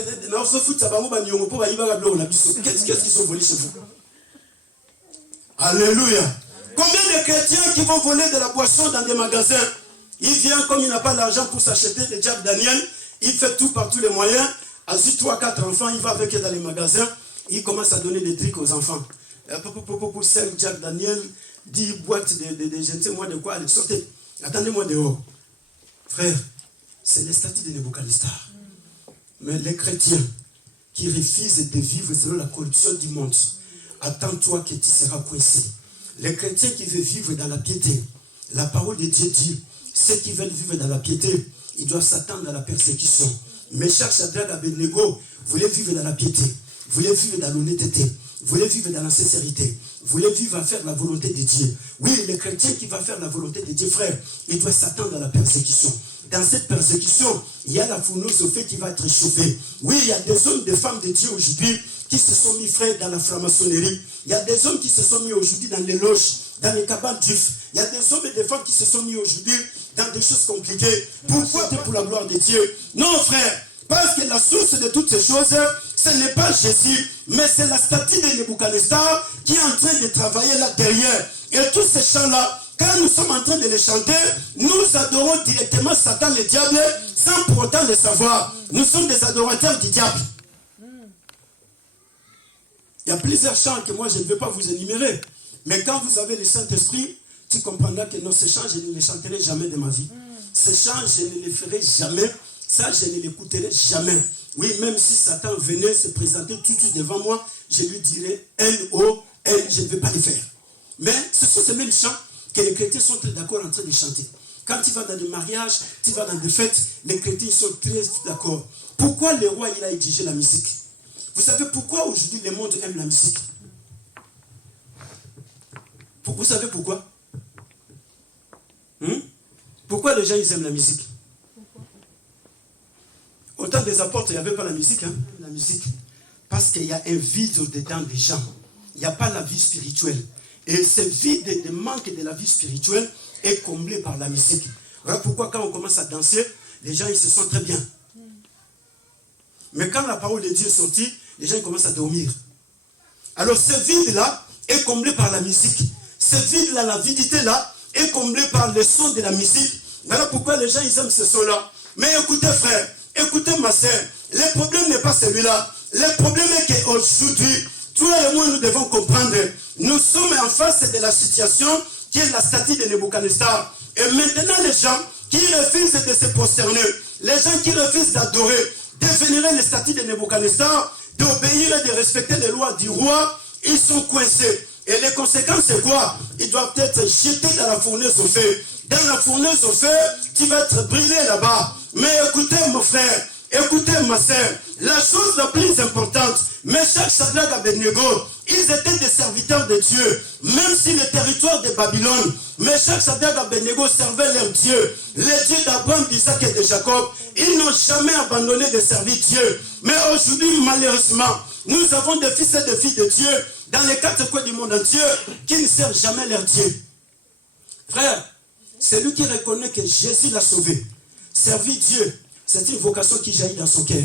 qu'est-ce qu'ils ont volé chez vous? Alléluia. Combien de chrétiens qui vont voler de la boisson dans des magasins? Il vient, comme il n'a pas l'argent pour s'acheter le Jack Daniel, il fait tout par tous les moyens. Ensuite, 3-4 enfants, il va avec eux dans les magasins. Il commence à donner des trucs aux enfants. Pour 5 Jack Daniel, 10 boîtes de je ne sais moi de quoi, allez, sortez. Attendez-moi dehors. Frère, c'est les statuts de Nebuchadnezzar. Mais les chrétiens qui refusent de vivre selon la corruption du monde, attends-toi que tu seras coincé. Les chrétiens qui veulent vivre dans la piété, la parole de Dieu dit, ceux qui veulent vivre dans la piété, ils doivent s'attendre à la persécution. Mais Shadrach, Abednego voulaient vivre dans la piété, voulaient vivre dans l'honnêteté, voulaient vivre dans la sincérité, voulaient vivre à faire la volonté de Dieu. Oui, les chrétiens qui vont faire la volonté de Dieu, frère, ils doivent s'attendre à la persécution. Dans cette persécution, il y a la fournaise au fait qui va être chauffée. Oui, il y a des hommes, des femmes de Dieu aujourd'hui qui se sont mis, frère, dans la franc-maçonnerie. Il y a des hommes qui se sont mis aujourd'hui dans les loges, dans les cabanes juifs. Il y a des hommes et des femmes qui se sont mis aujourd'hui dans des choses compliquées. Pourquoi? Pour la gloire de Dieu. Non, frère, parce que la source de toutes ces choses, ce n'est pas Jésus, mais c'est la statue de Nebuchadnezzar qui est en train de travailler là derrière. Et tous ces chants-là, quand nous sommes en train de les chanter, nous adorons directement Satan, le diable, sans pour autant le savoir. Nous sommes des adorateurs du diable. Il y a plusieurs chants que moi je ne vais pas vous énumérer. Mais quand vous avez le Saint-Esprit, tu comprendras que non, ces chants, je ne les chanterai jamais de ma vie. Ces chants, je ne les ferai jamais. Ça, je ne l'écouterai jamais. Oui, même si Satan venait se présenter tout de suite devant moi, je lui dirais N-O-N, je ne vais pas les faire. Mais ce sont ces mêmes chants que les chrétiens sont très d'accord en train de chanter. Quand tu vas dans des mariages, tu vas dans des fêtes, les chrétiens sont très d'accord. Pourquoi le roi il a exigé la musique? Vous savez pourquoi aujourd'hui le monde aime la musique? Vous savez pourquoi? Pourquoi les gens ils aiment la musique? Au temps des apôtres, il n'y avait pas la musique. La musique. Parce qu'il y a un vide au-dedans des gens. Il n'y a pas la vie spirituelle. Et ce vide de manque de la vie spirituelle est comblé par la musique. Voilà pourquoi quand on commence à danser, les gens ils se sentent très bien. Mais quand la parole de Dieu est sortie, les gens ils commencent à dormir. Alors ce vide-là est comblé par la musique. Ce vide-là, la vidité-là, est comblé par le son de la musique. Voilà pourquoi les gens ils aiment ce son-là. Mais écoutez frère, écoutez ma sœur, le problème n'est pas celui-là. Le problème est qu'aujourd'hui, toi et moi nous devons comprendre, nous sommes en face de la situation qui est la statue de Nebuchadnezzar. Et maintenant les gens qui refusent de se prosterner, les gens qui refusent d'adorer, deviendraient les statues de Nebuchadnezzar, d'obéir et de respecter les lois du roi, ils sont coincés. Et les conséquences c'est quoi? Ils doivent être jetés dans la fournaise au feu. Dans la fournaise au feu, tu vas être brûlé là-bas. Mais écoutez mon frère, écoutez ma soeur, la chose la plus importante, Meshach, Shadrach, Abednego, ils étaient des serviteurs de Dieu. Même si le territoire de Babylone, Meshach, Shadrach, Abednego servaient leur Dieu, le Dieu d'Abraham, d'Isaac et de Jacob, ils n'ont jamais abandonné de servir Dieu. Mais aujourd'hui, malheureusement, nous avons des fils et des filles de Dieu dans les quatre coins du monde entier qui ne servent jamais leur Dieu. Frère, c'est lui qui reconnaît que Jésus l'a sauvé. Servir Dieu, c'est une vocation qui jaillit dans son cœur.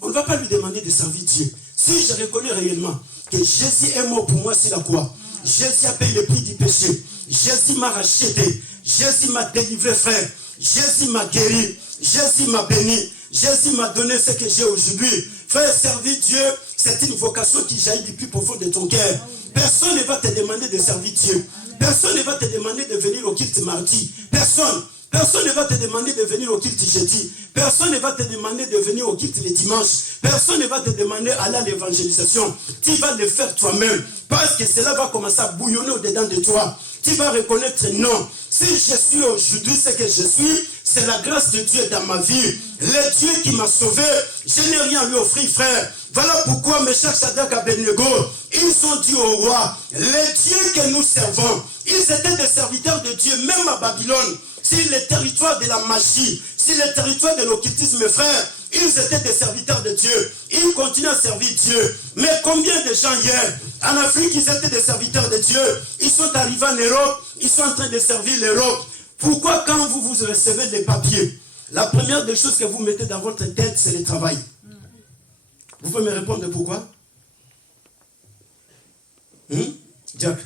On ne va pas lui demander de servir Dieu. Si je reconnais réellement que Jésus est mort pour moi sur la croix, Jésus a payé le prix du péché, Jésus m'a racheté, Jésus m'a délivré, frère, Jésus m'a guéri, Jésus m'a béni, Jésus m'a donné ce que j'ai aujourd'hui. Frère, servir Dieu, c'est une vocation qui jaillit du plus profond de ton cœur. Personne ne va te demander de servir Dieu. Personne ne va te demander de venir au culte mardi. Personne. Personne ne va te demander de venir au culte jeudi. Personne ne va te demander de venir au culte le dimanche. Personne ne va te demander d'aller à l'évangélisation. Tu vas le faire toi-même. Parce que cela va commencer à bouillonner au-dedans de toi. Tu vas reconnaître non. Si je suis aujourd'hui ce que je suis, c'est la grâce de Dieu dans ma vie. Le Dieu qui m'a sauvé, je n'ai rien à lui offrir, frère. Voilà pourquoi Meshach, Shadrach, Abednego, ils ont dit au roi, les dieux que nous servons, ils étaient des serviteurs de Dieu, même à Babylone. si le territoire de la magie, si le territoire de l'occultisme, mes frères, ils étaient des serviteurs de Dieu. Ils continuent à servir Dieu. Mais combien de gens hier, en Afrique, ils étaient des serviteurs de Dieu. Ils sont arrivés en Europe, ils sont en train de servir l'Europe. Pourquoi quand vous recevez des papiers, la première des choses que vous mettez dans votre tête, c'est le travail? Vous pouvez me répondre pourquoi? Jack,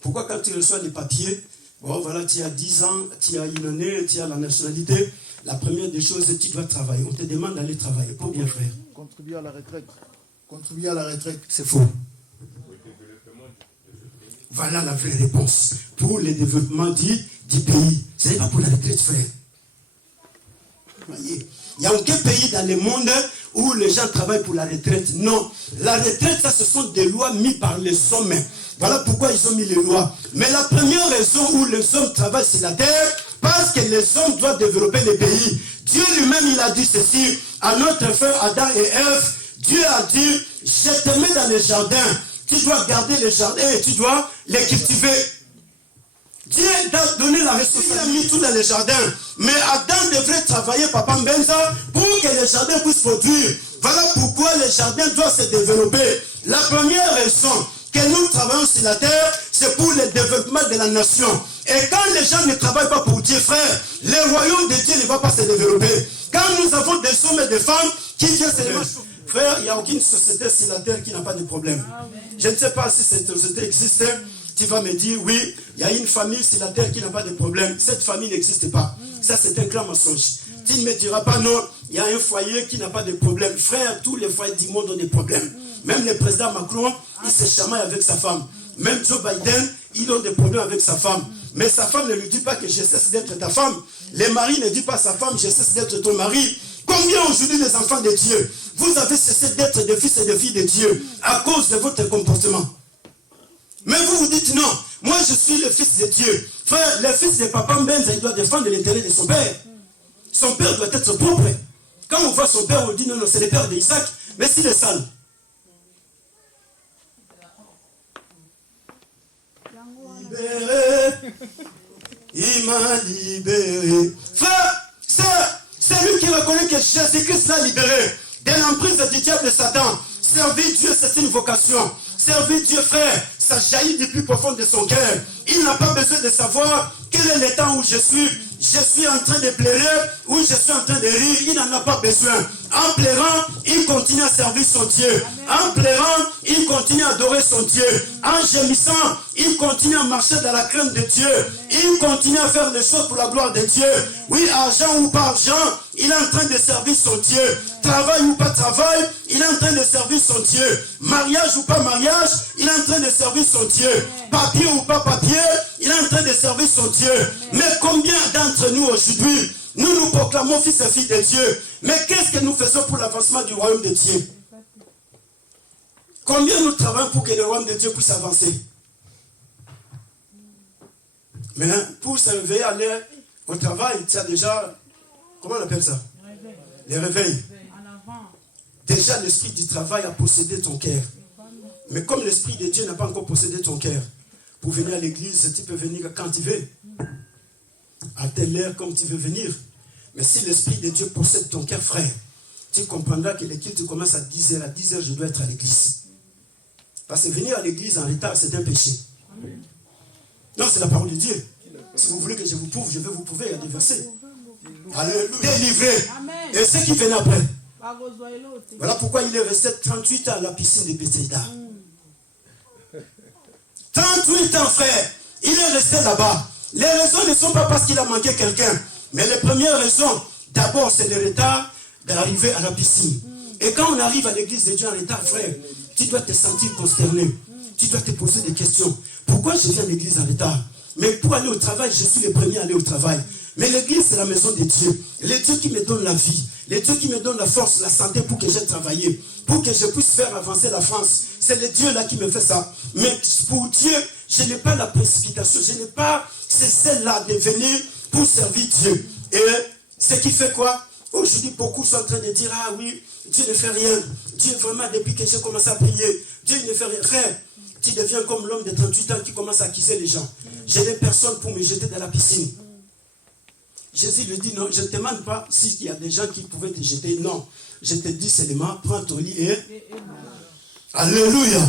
pourquoi quand tu reçois des papiers, bon voilà, tu as 10 ans, tu as une année, tu as la nationalité, la première des choses, tu dois travailler. On te demande d'aller travailler. Pour bien faire. Contribuer à la retraite. Contribuer à la retraite. C'est faux. Voilà la vraie réponse. Pour le développement du pays. Ce n'est pas pour la retraite, frère. Voyez, il n'y a aucun pays dans le monde où les gens travaillent pour la retraite. Non. La retraite, ça, ce sont des lois mises par les hommes. Voilà pourquoi ils ont mis les lois. Mais la première raison où les hommes travaillent sur la terre, parce que les hommes doivent développer les pays. Dieu lui-même, il a dit ceci à notre frère Adam et Ève. Dieu a dit, je te mets dans les jardins. Tu dois garder les jardins et tu dois les cultiver. Dieu t'a donné la responsabilité, il a mis tout dans les jardins. Mais Adam devrait travailler, Papa Mbenza, pour que les jardins puissent produire. Voilà pourquoi les jardins doivent se développer. La première raison que nous travaillons sur la terre, c'est pour le développement de la nation. Et quand les gens ne travaillent pas pour Dieu, frère, le royaume de Dieu ne va pas se développer. Quand nous avons des hommes et des femmes qui viennent se développer, frère, il n'y a aucune société sur la terre qui n'a pas de problème. Je ne sais pas si cette société existe. Tu vas me dire, oui, il y a une famille sur la terre qui n'a pas de problème. Cette famille n'existe pas. Ça, c'est un grand mensonge. Tu ne me diras pas, non, il y a un foyer qui n'a pas de problème. Frère, tous les foyers du monde ont des problèmes. Même le président Macron, il se chamaille avec sa femme. Même Joe Biden, il a des problèmes avec sa femme. Mais sa femme ne lui dit pas que je cesse d'être ta femme. Le mari ne dit pas à sa femme, je cesse d'être ton mari. Combien aujourd'hui les enfants de Dieu, vous avez cessé d'être des fils et des filles de Dieu à cause de votre comportement? Mais vous vous dites non, moi je suis le fils de Dieu. Frère, le fils de Papa Mbenza, il doit défendre l'intérêt de son père. Son père doit être propre. Quand on voit son père, on dit non, non, c'est le père d'Isaac, mais s'il est sale. Libéré, il m'a libéré. Frère, c'est lui qui reconnaît que Jésus-Christ l'a libéré de l'emprise du diable de Satan. Servir Dieu, c'est une vocation. Servir Dieu, frère, ça jaillit du plus profond de son cœur. Il n'a pas besoin de savoir quel est l'état où je suis. Je suis en train de pleurer ou je suis en train de rire. Il n'en a pas besoin. En pleurant, il continue à servir son Dieu. En pleurant, il continue à adorer son Dieu. En gémissant, il continue à marcher dans la crainte de Dieu. Il continue à faire les choses pour la gloire de Dieu. Oui, argent ou pas argent, il est en train de servir son Dieu. Travail ou pas travail, il est en train de servir son Dieu. Mariage ou pas mariage, il est en train de servir son Dieu. Papier ou pas papier, il est en train de servir son Dieu. Mais combien d'entre nous aujourd'hui, nous proclamons fils et filles de Dieu. Mais qu'est-ce que nous faisons pour l'avancement du royaume de Dieu? Combien nous travaillons pour que le royaume de Dieu puisse avancer? Mais pour se réveiller, aller au travail, tu as déjà, comment on appelle ça? Les réveils. Déjà l'esprit du travail a possédé ton cœur. Mais comme l'esprit de Dieu n'a pas encore possédé ton cœur, pour venir à l'église, tu peux venir quand tu veux. À telle heure comme tu veux venir. Mais si l'esprit de Dieu possède ton cœur, frère, tu comprendras que les cultes commencent à 10h. À 10h, je dois être à l'église. Parce que venir à l'église en retard, c'est un péché. Non, c'est la parole de Dieu. Si vous voulez que je vous prouve, je vais vous prouver. Il y a des versets. Alléluia. Délivré. Et ceux qui viennent après. Voilà pourquoi il est resté 38 ans à la piscine de Bethesda. 38 ans, frère. Il est resté là-bas. Les raisons ne sont pas parce qu'il a manqué quelqu'un. Mais les premières raisons, d'abord, c'est le retard d'arriver à la piscine. Et quand on arrive à l'église de Dieu en retard, frère, tu dois te sentir consterné. Tu dois te poser des questions. Pourquoi je viens à l'église en retard? Mais pour aller au travail, je suis le premier à aller au travail. Mais l'église, c'est la maison de Dieu. Le Dieu qui me donne la vie. Le Dieu qui me donne la force, la santé pour que j'aie travaillé. Pour que je puisse faire avancer la France. C'est le Dieu là qui me fait ça. Mais pour Dieu, je n'ai pas la précipitation. Je n'ai pas celle-là de venir pour servir Dieu. Et ce qui fait quoi? Aujourd'hui, beaucoup sont en train de dire, ah oui, Dieu ne fait rien. Dieu vraiment, depuis que j'ai commencé à prier, Dieu ne fait rien. Frère, tu deviens comme l'homme de 38 ans qui commence à accuser les gens. Je n'ai personne pour me jeter dans la piscine. Jésus lui dit, non, je ne te demande pas s'il y a des gens qui pouvaient te jeter. Non, je te dis seulement, prends ton lit et... Alléluia.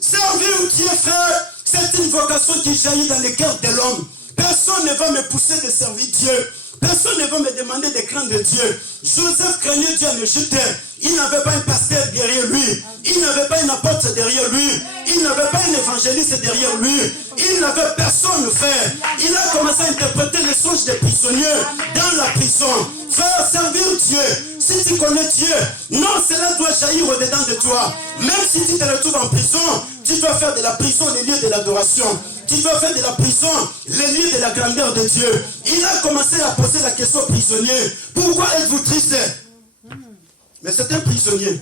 Servir Dieu, frère, c'est une vocation qui jaillit dans le cœur de l'homme. Personne ne va me pousser de servir Dieu. Personne ne va me demander de craindre Dieu. Joseph craignait Dieu à le jeter. Il n'avait pas un pasteur derrière lui. Il n'avait pas un apôtre derrière lui. Il n'avait pas un évangéliste derrière lui. Il n'avait personne, frère. Il a commencé à interpréter les songes des prisonniers dans la prison. Frère, servir Dieu. Si tu connais Dieu, non, cela doit jaillir au-dedans de toi. Même si tu te retrouves en prison, tu dois faire de la prison le lieu de l'adoration. Tu dois faire de la prison le lieu de la grandeur de Dieu. Il a commencé à poser la question aux prisonniers. Pourquoi êtes-vous triste? Mais c'est un prisonnier.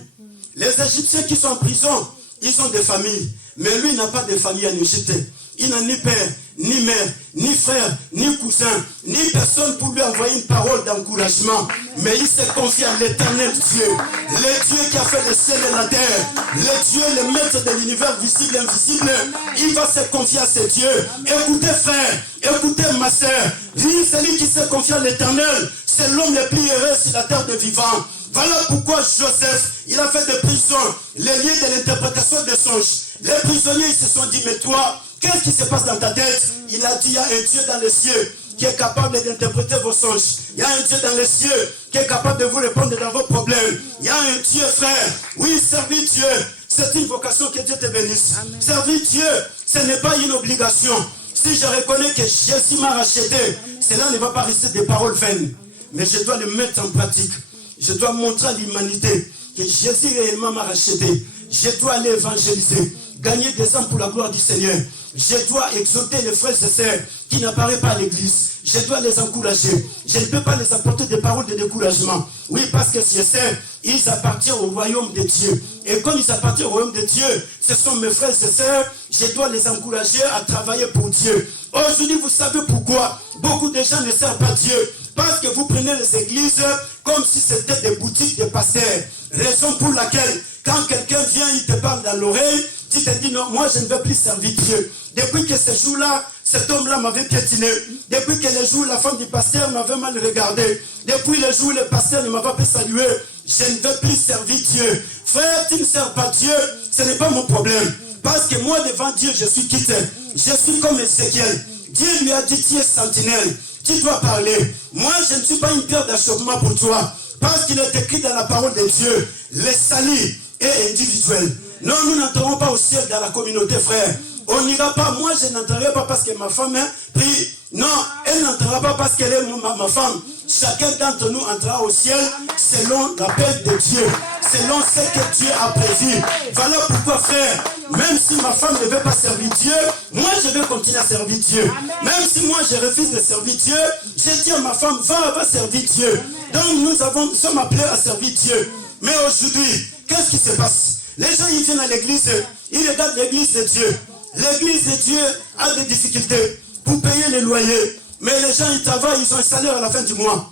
Les Égyptiens qui sont en prison, ils ont des familles. Mais lui n'a pas de famille en Égypte. Il n'a ni père, ni mère, ni frère, ni cousin, ni personne pour lui envoyer une parole d'encouragement. Mais il s'est confié à l'éternel Dieu. Le Dieu qui a fait le ciel et la terre. Le Dieu, le maître de l'univers visible et invisible. Il va se confier à ce Dieu. Écoutez frère, écoutez ma soeur. Lui, celui qui s'est confié à l'éternel, c'est l'homme le plus heureux sur la terre des vivants. Voilà pourquoi Joseph, il a fait de prison les lieux de l'interprétation des songes. Les prisonniers, ils se sont dit, mais toi, qu'est-ce qui se passe dans ta tête? Il a dit, il y a un Dieu dans les cieux qui est capable d'interpréter vos songes. Il y a un Dieu dans les cieux qui est capable de vous répondre dans vos problèmes. Il y a un Dieu, frère. Oui, servir Dieu, c'est une vocation, que Dieu te bénisse. Amen. Servir Dieu, ce n'est pas une obligation. Si je reconnais que Jésus m'a racheté, cela ne va pas rester des paroles vaines. Mais je dois le mettre en pratique. Je dois montrer à l'humanité que Jésus réellement m'a racheté. Je dois aller évangéliser, gagner des âmes pour la gloire du Seigneur. Je dois exhorter les frères et sœurs qui n'apparaissent pas à l'église. Je dois les encourager. Je ne peux pas les apporter des paroles de découragement. Oui, parce que ces sœurs, ils appartiennent au royaume de Dieu. Et comme ils appartiennent au royaume de Dieu, ce sont mes frères et sœurs, je dois les encourager à travailler pour Dieu. Aujourd'hui, vous savez pourquoi beaucoup de gens ne servent pas Dieu. Parce que vous prenez les églises comme si c'était des boutiques de pasteurs. Raison pour laquelle, quand quelqu'un vient, il te parle dans l'oreille, tu te dis non, moi je ne veux plus servir Dieu. Depuis que ce jour-là, cet homme-là m'avait piétiné. Depuis que le jour, la femme du pasteur m'avait mal regardé. Depuis le jour, le pasteur ne m'avait pas salué. Je ne veux plus servir Dieu. Frère, tu ne sers pas Dieu, ce n'est pas mon problème. Parce que moi, devant Dieu, je suis quitté. Je suis comme Ézéchiel. Dieu lui a dit, tu es sentinelle. Tu dois parler. Moi, je ne suis pas une pierre d'achoppement pour toi. Parce qu'il est écrit dans la parole de Dieu, le salut est individuel. Non, nous n'entrerons pas au ciel dans la communauté, frère. On n'ira pas. Moi, je n'entrerai pas parce que ma femme prie. Non, elle n'entrera pas parce qu'elle est ma femme. Chacun d'entre nous entrera au ciel selon l'appel de Dieu, selon ce que Dieu a prévu. Voilà pourquoi, frère, même si ma femme ne veut pas servir Dieu, moi je vais continuer à servir Dieu. Même si moi je refuse de servir Dieu, je dis à ma femme, va servir Dieu. Donc nous sommes appelés à servir Dieu. Mais aujourd'hui, qu'est-ce qui se passe? Les gens ils viennent à l'église, ils regardent l'église de Dieu. L'église de Dieu a des difficultés pour payer les loyers. Mais les gens, ils travaillent, ils ont un salaire à la fin du mois.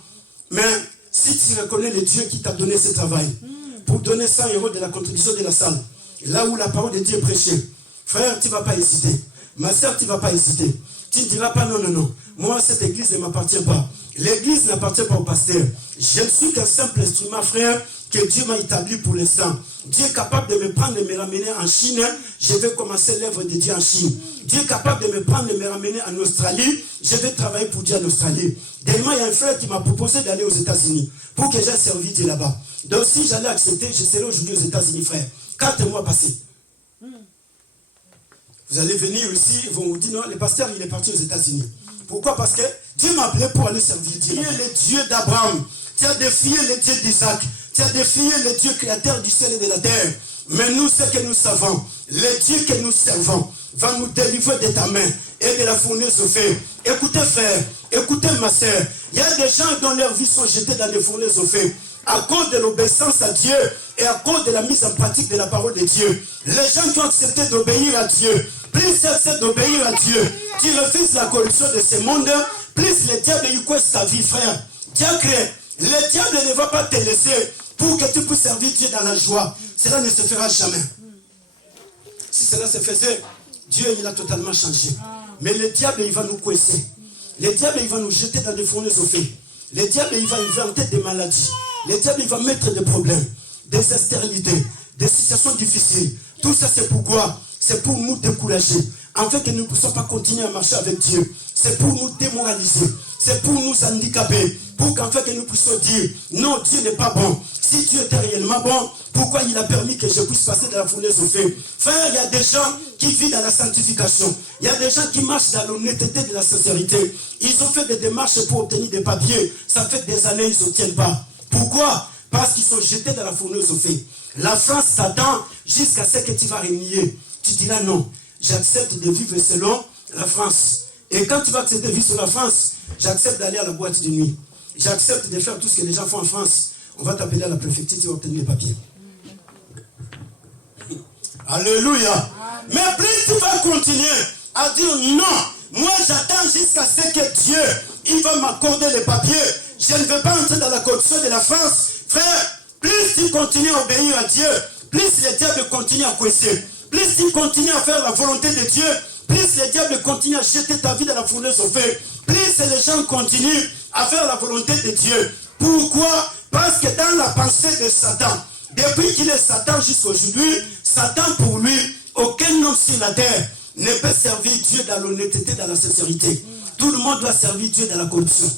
Mais si tu reconnais le Dieu qui t'a donné ce travail, pour donner 100 € de la contribution de la salle, là où la parole de Dieu est prêchée, frère, tu ne vas pas hésiter. Ma soeur, tu ne vas pas hésiter. Tu ne diras pas non. Moi, cette église ne m'appartient pas. L'église n'appartient pas au pasteur. Je ne suis qu'un simple instrument, frère, que Dieu m'a établi pour l'instant. Dieu est capable de me prendre et me ramener en Chine. Je vais commencer l'œuvre de Dieu en Chine. Dieu est capable de me prendre et me ramener en Australie. Je vais travailler pour Dieu en Australie. Dernièrement, il y a un frère qui m'a proposé d'aller aux États-Unis pour que j'aie servi Dieu là-bas. Donc si j'allais accepter, je serais aujourd'hui aux États-Unis, frère. 4 mois passés. Vous allez venir ici, ils vont vous dire non, le pasteur il est parti aux États-Unis. Pourquoi? Parce que Dieu m'a appelé pour aller servir Dieu. Tu es le Dieu d'Abraham. Tu as défié le Dieu d'Isaac. Tu as défié le Dieu créateur du ciel et de la terre. Mais nous, ce que nous savons, le Dieu que nous servons va nous délivrer de ta main et de la fournaise au feu. Écoutez frère, écoutez ma soeur, il y a des gens dont leurs vies sont jetées dans les fournaises au feu à cause de l'obéissance à Dieu et à cause de la mise en pratique de la parole de Dieu. Les gens qui ont accepté d'obéir à Dieu, plus tu acceptes d'obéir à Dieu, tu refuses la corruption de ce monde, plus le diable y couche ta vie, frère. Diacre, le diable ne va pas te laisser pour que tu puisses servir Dieu dans la joie. Cela ne se fera jamais. Si cela se faisait, Dieu il a totalement changé. Mais le diable il va nous coincer. Le diable il va nous jeter dans des fournaises au feu. Le diable, il va inventer des maladies. Le diable, il va mettre des problèmes, des stérilités, des situations difficiles. Tout ça, c'est pourquoi? C'est pour nous décourager, afin que nous ne puissions pas continuer à marcher avec Dieu. C'est pour nous démoraliser. C'est pour nous handicaper. Pour qu'enfin que nous puissions dire, non, Dieu n'est pas bon. Si Dieu était réellement bon, pourquoi il a permis que je puisse passer de la fournaise au feu? Frère, il y a des gens qui vivent dans la sanctification. Il y a des gens qui marchent dans l'honnêteté de la sincérité. Ils ont fait des démarches pour obtenir des papiers. Ça fait des années, ils ne s'obtiennent pas. Pourquoi? Parce qu'ils sont jetés dans la fournaise au feu. La France s'attend jusqu'à ce que tu vas renier. Tu diras non, j'accepte de vivre selon la France. Et quand tu vas accepter de vivre selon la France, j'accepte d'aller à la boîte de nuit. J'accepte de faire tout ce que les gens font en France. On va t'appeler à la préfecture, tu vas obtenir les papiers. Alléluia. Mais plus tu vas continuer à dire non, moi j'attends jusqu'à ce que Dieu, il va m'accorder les papiers. Je ne veux pas entrer dans la condition de la France. Frère, plus tu continues à obéir à Dieu, plus le diable continue à coincer. Plus tu continues à faire la volonté de Dieu, plus le diable continue à jeter ta vie dans la fournaise au feu. Plus les gens continuent à faire la volonté de Dieu. Pourquoi? Parce que dans la pensée de Satan, depuis qu'il est Satan jusqu'à aujourd'hui, Satan pour lui, aucun homme sur la terre ne peut servir Dieu dans l'honnêteté, dans la sincérité. Tout le monde doit servir Dieu dans la corruption.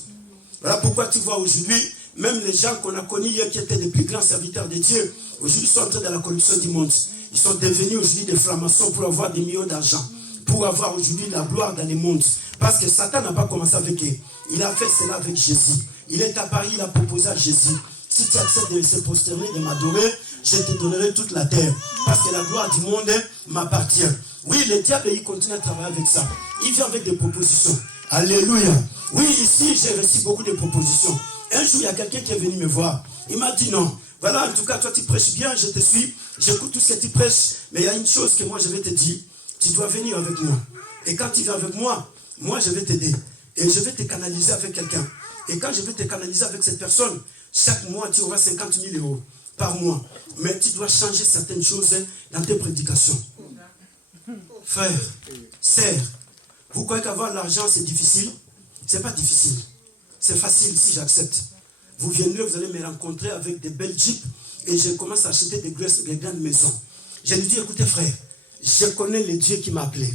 Voilà pourquoi tu vois aujourd'hui, même les gens qu'on a connus hier qui étaient les plus grands serviteurs de Dieu, aujourd'hui sont entrés dans la corruption du monde. Ils sont devenus aujourd'hui des francs-maçons pour avoir des millions d'argent, pour avoir aujourd'hui la gloire dans les mondes. Parce que Satan n'a pas commencé avec eux. Il a fait cela avec Jésus. Il est apparu, il a proposé à Jésus. Si tu acceptes de se prosterner, de m'adorer, je te donnerai toute la terre. Parce que la gloire du monde m'appartient. Oui, le diable, il continue à travailler avec ça. Il vient avec des propositions. Alléluia. Oui, ici, j'ai reçu beaucoup de propositions. Un jour, il y a quelqu'un qui est venu me voir. Il m'a dit non. Voilà, en tout cas, toi, tu prêches bien, je te suis. J'écoute tout ce que tu prêches. Mais il y a une chose que moi, je vais te dire. Tu dois venir avec moi. Et quand tu viens avec moi, je vais t'aider. Et je vais te canaliser avec quelqu'un. Et quand je vais te canaliser avec cette personne, chaque mois, tu auras 50 000 euros par mois. Mais tu dois changer certaines choses dans tes prédications. Frère, sœur, vous croyez qu'avoir l'argent, c'est difficile? Ce n'est pas difficile. C'est facile si j'accepte. Vous viendrez, vous allez me rencontrer avec des belles jeeps et je commence à acheter des grandes maisons. Je lui dis, écoutez frère, je connais le Dieu qui m'a appelé.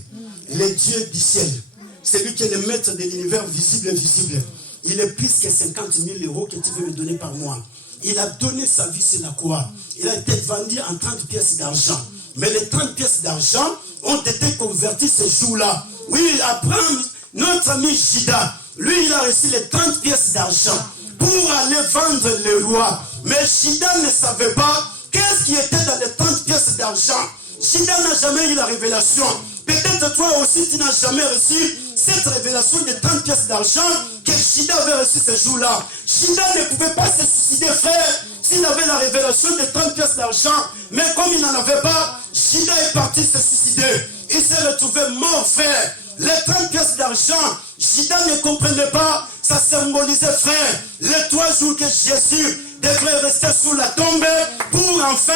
Le Dieu du ciel. C'est lui qui est le maître de l'univers visible et invisible. Il est plus que 50 000 euros que tu veux me donner par mois. Il a donné sa vie sur la croix. Il a été vendu en 30 pièces d'argent. Mais les 30 pièces d'argent ont été converties ce jour-là. Oui, après, notre ami Jida, lui, il a reçu les 30 pièces d'argent pour aller vendre le roi. Mais Jida ne savait pas qu'est-ce qui était dans les 30 pièces d'argent. Jida n'a jamais eu la révélation. Peut-être toi aussi, tu n'as jamais reçu cette révélation de 30 pièces d'argent que Jida avait reçu ce jour-là. Jida ne pouvait pas se suicider, frère, s'il avait la révélation de 30 pièces d'argent. Mais comme il n'en avait pas, Jida est parti se suicider. Il s'est retrouvé mort, frère. Les 30 pièces d'argent, Jida ne comprenait pas. Ça symbolisait, frère, les 3 jours que Jésus devrait rester sous la tombe pour enfin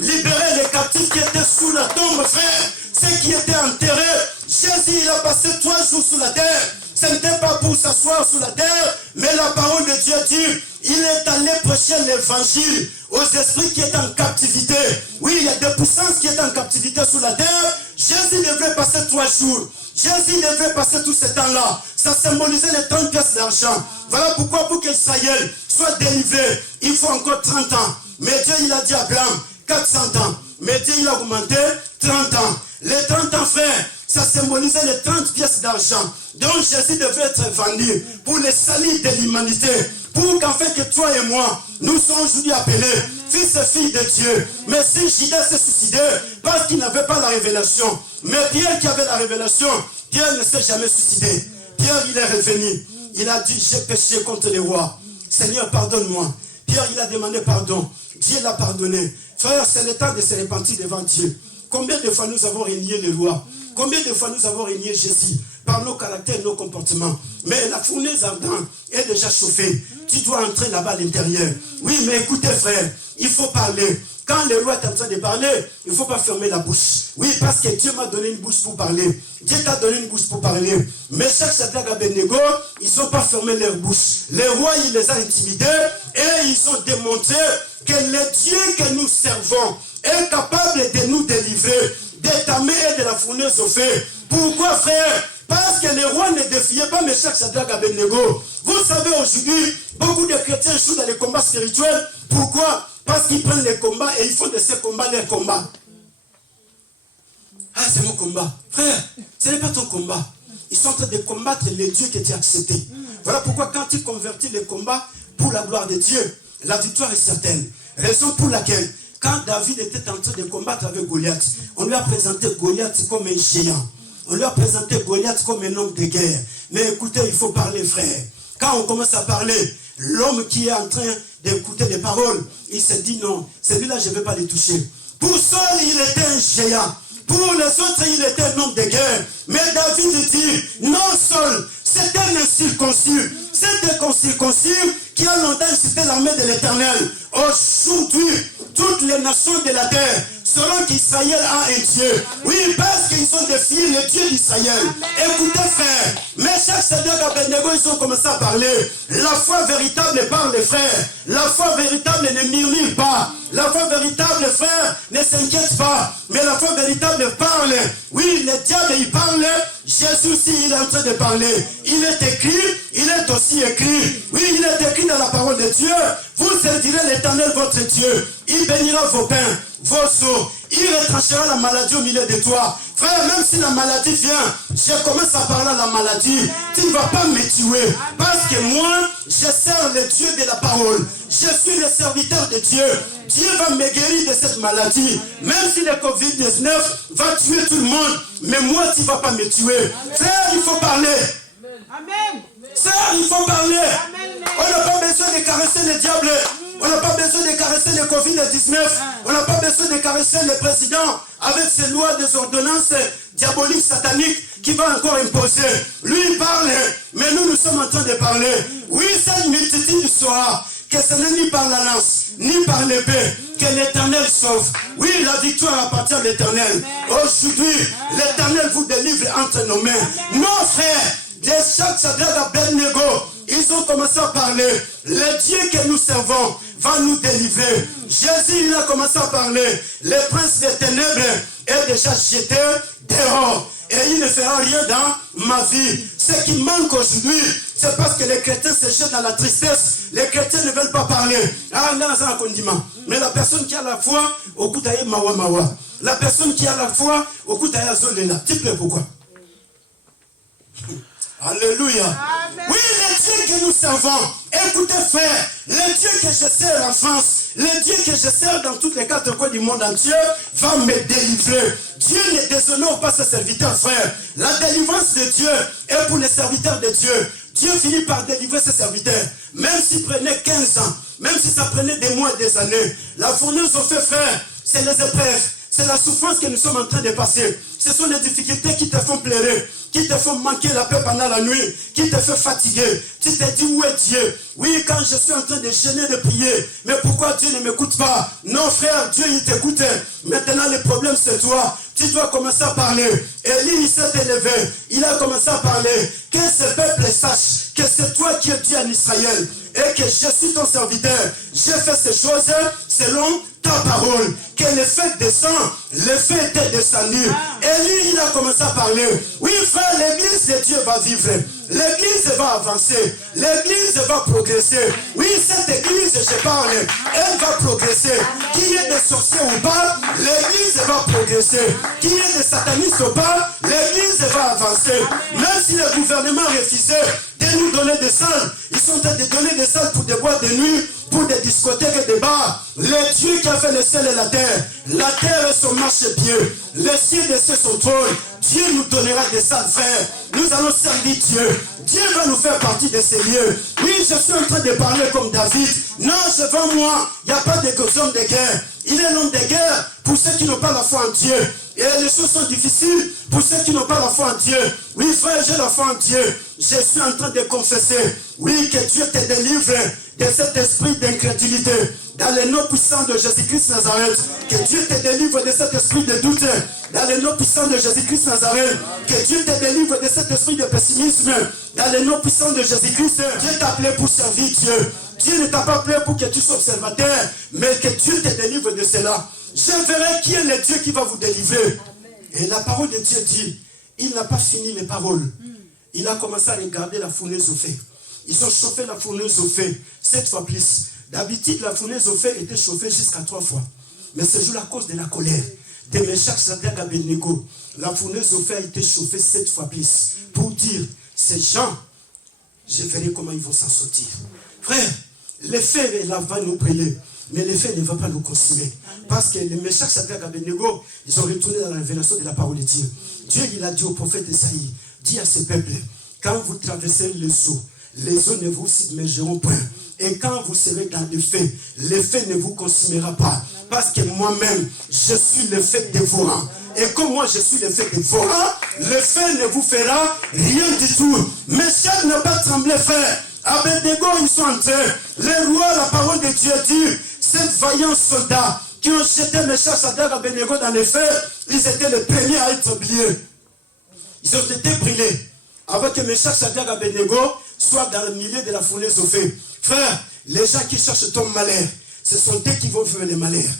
libérer les captifs qui étaient sous la tombe, frère. Ceux qui étaient enterrés, Jésus, il a passé 3 jours sous la terre. Ce n'était pas pour s'asseoir sous la terre, mais la parole de Dieu dit, il est allé prêcher l'évangile aux esprits qui étaient en captivité. Oui, il y a des puissances qui étaient en captivité sous la terre. Jésus devait passer 3 jours. Jésus devait passer tout ce temps-là. Ça symbolisait les 30 pièces d'argent. Voilà pourquoi pour qu'Israël soit délivré, il faut encore 30 ans. Mais Dieu, il a dit à Abraham, 400 ans. Mais Dieu, il a augmenté 30 ans. Les 30 ans, frère, ça symbolisait les 30 pièces d'argent. Donc Jésus devait être vendu pour le salut de l'humanité. Pour qu'en fait que toi et moi, nous sommes aujourd'hui appelés fils et filles de Dieu. Mais si Judas s'est suicidé parce qu'il n'avait pas la révélation. Mais Pierre qui avait la révélation, Pierre ne s'est jamais suicidé. Pierre, il est revenu. Il a dit, j'ai péché contre les rois. Seigneur, pardonne-moi. Pierre, il a demandé pardon. Dieu l'a pardonné. Frère, c'est le temps de se repentir devant Dieu. Combien de fois nous avons régné les rois? Combien de fois nous avons régné Jésus par nos caractères et nos comportements? Mais la fournaise ardente est déjà chauffée. Tu dois entrer là-bas à l'intérieur. Oui, mais écoutez frère, il faut parler. Quand le roi est en train de parler, il ne faut pas fermer la bouche. Oui, parce que Dieu m'a donné une bouche pour parler. Dieu t'a donné une bouche pour parler. Mais Meshach, Shadrach, Abednego, ils n'ont pas fermé leur bouche. Le roi, il les a intimidés et ils ont démontré que le Dieu que nous servons est capable de nous délivrer de ta main et de la fournaise au feu. Pourquoi, frère? Parce que le roi ne défiait pas Meshach, Shadrach, Abednego. Vous savez, aujourd'hui, beaucoup de chrétiens jouent dans les combats spirituels. Pourquoi? Parce qu'ils prennent les combats et ils font de ces combats leurs combats. Ah, c'est mon combat. Frère, ce n'est pas ton combat. Ils sont en train de combattre les dieux que tu as acceptés. Voilà pourquoi quand tu convertis les combats pour la gloire de Dieu, la victoire est certaine. Raison pour laquelle, quand David était en train de combattre avec Goliath, on lui a présenté Goliath comme un géant. On lui a présenté Goliath comme un homme de guerre. Mais écoutez, il faut parler, frère. Quand on commence à parler, l'homme qui est en train d'écouter les paroles, il se dit non, celui-là, je ne vais pas le toucher. Pour Saul, il était un géant. Pour les autres, il était un homme de guerre. Mais David dit, non, Saul, c'est un incirconcis. C'est un incirconcis qui a longtemps incité l'armée de l'Éternel. Aujourd'hui, toutes les nations de la terre sauront qu'Israël a un Dieu. Oui, parce qu'ils ont défié le Dieu d'Israël. Écoutez, frère, Meshach, Shadrach, Abednego, ils ont commencé à parler. La foi véritable parle, frère. La foi véritable ne murmure pas. La foi véritable, frère, ne s'inquiète pas. Mais la foi véritable parle. Oui, le diable, il parle. Jésus aussi, il est en train de parler. Il est écrit, il est aussi écrit. Oui, il est écrit dans la parole de Dieu. Vous servirez l'Éternel, votre Dieu. Il bénira vos pains, vos eaux. Il retranchera la maladie au milieu de toi. Frère, même si la maladie vient, je commence à parler à la maladie. Tu ne vas pas me tuer. Parce que moi, je sers le Dieu de la parole. Je suis le serviteur de Dieu. Dieu va me guérir de cette maladie. Même si le Covid-19 va tuer tout le monde. Mais moi, tu ne vas pas me tuer. Frère, il faut parler. Amen. Sœur, il faut parler. Amen. On n'a pas besoin de caresser le diable. On n'a pas besoin de caresser le Covid-19. On n'a pas besoin de caresser le président avec ses lois, des ordonnances diaboliques, sataniques qui va encore imposer. Lui, il parle, mais nous sommes en train de parler. Oui, cette multitude saura que ce n'est ni par la lance, ni par l'épée que l'Éternel sauve. Oui, la victoire appartient à l'Éternel. Aujourd'hui, l'Éternel vous délivre entre nos mains. Non, frère, de chaque Shadrach, Abednego, ils ont commencé à parler. Le Dieu que nous servons va nous délivrer. Jésus, il a commencé à parler. Le prince des ténèbres est déjà jeté dehors. Et il ne fera rien dans ma vie. Ce qui manque aujourd'hui, c'est parce que les chrétiens se jettent dans la tristesse. Les chrétiens ne veulent pas parler. Ah, non, c'est un condiment. Mais la personne qui a la foi, au coup d'ailleurs, mawa mawa. La personne qui a la foi, au coup d'ailleurs, zolela. Tu plais pourquoi? Alléluia. Amen. Oui, le Dieu que nous servons. Écoutez, frère, le Dieu que je sers en France, le Dieu que je sers dans toutes les quatre coins du monde entier, va me délivrer. Dieu ne déshonore pas ses serviteurs, frère. La délivrance de Dieu est pour les serviteurs de Dieu. Dieu finit par délivrer ses serviteurs. Même s'il prenait 15 ans, même si ça prenait des mois et des années. La fournaise au fait, frère, c'est les épreuves. C'est la souffrance que nous sommes en train de passer. Ce sont les difficultés qui te font pleurer, qui te font manquer la paix pendant la nuit, qui te font fatiguer. Tu te dis, où est Dieu? Oui, quand je suis en train de gêner, de prier, mais pourquoi Dieu ne m'écoute pas? Non, frère, Dieu, il t'écoute. Maintenant, le problème, c'est toi. Tu dois commencer à parler. Élie, il s'est élevé. Il a commencé à parler. Que ce peuple sache que c'est toi qui es Dieu en Israël et que je suis ton serviteur. J'ai fait ces choses selon ta parole. Que le fait descend, le fait était descendu. Élie, il a commencé à parler. Oui, frère, l'église de Dieu va vivre. L'église va avancer. L'église va progresser. Oui, cette église, je parle, elle va progresser. Qu'il y ait des sorciers ou pas, l'église va progresser. Qu'il y ait des satanistes ou pas, l'église va avancer. Même si le gouvernement refusait de nous donner des salles, ils sont en train de donner des salles pour des boîtes de nuit, pour des discothèques et des bars. Le Dieu qui a fait le ciel et la terre est son marchepied, le ciel et son trône. Dieu nous donnera des salles, frères. Nous allons servir Dieu. Dieu va nous faire partie de ces lieux. Oui, je suis en train de parler comme David, Non, devant moi, il n'y a pas d'homme de guerre. Il est l'homme de guerre pour ceux qui n'ont pas la foi en Dieu. Et les choses sont difficiles pour ceux qui n'ont pas la foi en Dieu. Oui, frère, j'ai la foi en Dieu. Je suis en train de confesser, oui, que Dieu te délivre de cet esprit d'incrédulité. Dans le nom puissant de Jésus-Christ Nazareth, que Dieu te délivre de cet esprit de doute. Dans le nom puissant de Jésus-Christ Nazareth, que Dieu te délivre de cet esprit de pessimisme. Dans le nom puissant de Jésus-Christ, Dieu t'a appelé pour servir Dieu. Dieu ne t'a pas appelé pour que tu sois observateur, mais que Dieu te délivre de cela. Je verrai qui est le Dieu qui va vous délivrer. Et la parole de Dieu dit, il n'a pas fini les paroles. Il a commencé à regarder la fournaise au feu. Ils ont chauffé la fournaise au feu 7 fois plus. D'habitude, la fournaise au feu était chauffée jusqu'à 3 fois. Mais ce jour, à cause de la colère de Meshach, Shadrach, Abednego, la fournaise au feu a été chauffée 7 fois plus. Pour dire, ces gens, je verrai comment ils vont s'en sortir. Frère, le feu va nous brûler. Mais le feu ne va pas nous consumer. Parce que les Meshach, Shadrach, Abednego, ils ont retourné dans la révélation de la parole de Dieu. Dieu, il a dit au prophète Esaïe, dis à ce peuple, quand vous traversez les eaux ne vous submergeront point. Et quand vous serez dans le feu ne vous consumera pas. Parce que moi-même, je suis le feu dévorant. Et comme moi, je suis le feu dévorant, le feu ne vous fera rien du tout. Meshach n'a pas tremblé, frère. Abednego, ils sont entrés. Les rois, la parole de Dieu dit, ces vaillants soldats qui ont jeté Meshach, Shadrach, Abednego dans les feux, ils étaient les premiers à être oubliés. Ils ont été brûlés. Avant que Meshach, Shadrach, Abednego soient dans le milieu de la fournaise au feu. Frère, les gens qui cherchent ton malheur, ce sont eux qui vont vivre les malheurs.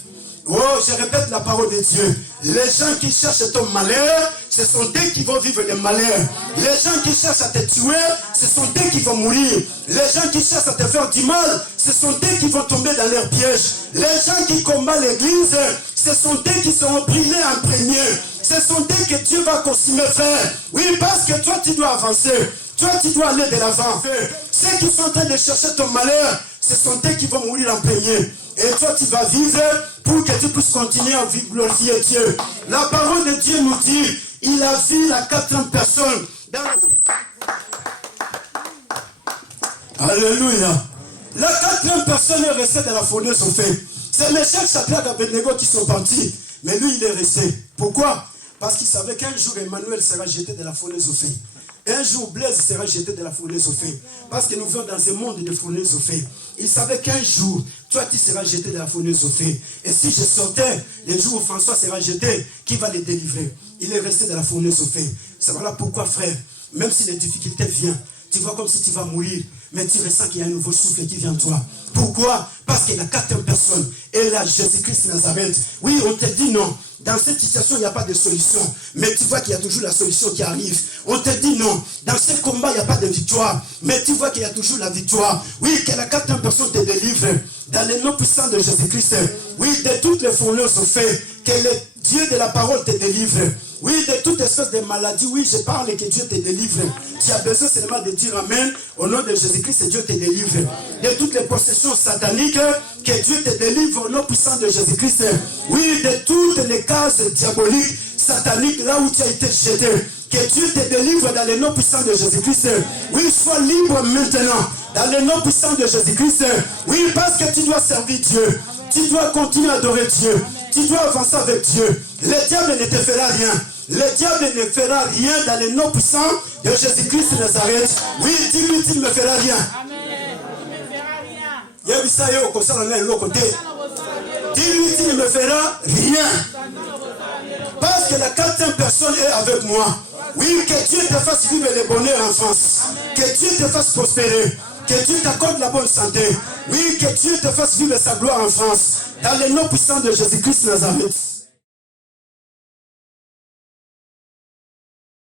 Oh, je répète la parole de Dieu. Les gens qui cherchent ton malheur, ce sont eux qui vont vivre les malheurs. Les gens qui cherchent à te tuer, ce sont eux qui vont mourir. Les gens qui cherchent à te faire du mal, ce sont eux qui vont tomber dans leur piège. Les gens qui combattent l'église, ce sont eux qui seront brûlés en premier. Ce sont eux que Dieu va consumer, frère. Oui, parce que toi, tu dois avancer. Toi, tu dois aller de l'avant. Ceux qui sont en train de chercher ton malheur, ce sont eux qui vont mourir en premier. Et toi, tu vas vivre pour que tu puisses continuer à glorifier Dieu. La parole de Dieu nous dit, il a vu la 4e personne dans la... Alléluia. La 4e personne est restée dans la fournaise au feu. C'est Meshach, Shadrach, Abednego qui sont partis. Mais lui, il est resté. Pourquoi? Parce qu'il savait qu'un jour, Emmanuel sera jeté de la fournaise au feu. Un jour, Blaise sera jeté de la fournaise au feu. Parce que nous vivons dans un monde de fournaise au feu. Il savait qu'un jour, toi, tu seras jeté de la fournaise au feu. Et si je sortais, le jour où François sera jeté, qui va les délivrer? Il est resté de la fournaise au feu. C'est voilà pourquoi, frère, même si les difficultés viennent, tu vois comme si tu vas mourir, mais tu ressens qu'il y a un nouveau souffle qui vient de toi. Pourquoi? Parce que la 4e personne est là, Jésus-Christ Nazareth. Oui, on te dit non. Dans cette situation, il n'y a pas de solution. Mais tu vois qu'il y a toujours la solution qui arrive. On te dit non. Dans ce combat, il n'y a pas de victoire. Mais tu vois qu'il y a toujours la victoire. Oui, que la 4e personne te délivre. Dans le nom puissant de Jésus-Christ. Oui, de toutes les fournaises au fait. Que le Dieu de la parole te délivre. Oui, de toute espèce de maladie. Oui, je parle que Dieu te délivre. Tu as besoin seulement de dire Amen. Au nom de Jésus-Christ, Dieu te délivre. De toutes les possessions sataniques, que Dieu te délivre au nom puissant de Jésus-Christ. Oui, de toutes les cases diaboliques, sataniques, là où tu as été jeté. Que Dieu te délivre dans le nom puissant de Jésus-Christ. Oui, sois libre maintenant. Dans le nom puissant de Jésus-Christ. Oui, parce que tu dois servir Dieu. Tu dois continuer à adorer Dieu. Tu dois avancer avec Dieu. Le diable ne te fera rien. Le diable ne fera rien dans le nom puissant de Jésus-Christ de Nazareth. Oui, dis-lui, tu ne me feras rien. Amen. Tu ne me feras rien. Dis-lui, tu ne me feras rien. Parce que la 4e personne est avec moi. Oui, que Dieu te fasse vivre le bonheur en France. Que Dieu te fasse prospérer. Que Dieu t'accorde la bonne santé. Oui, que Dieu te fasse vivre sa gloire en France. Dans le nom puissant de Jésus-Christ de Nazareth.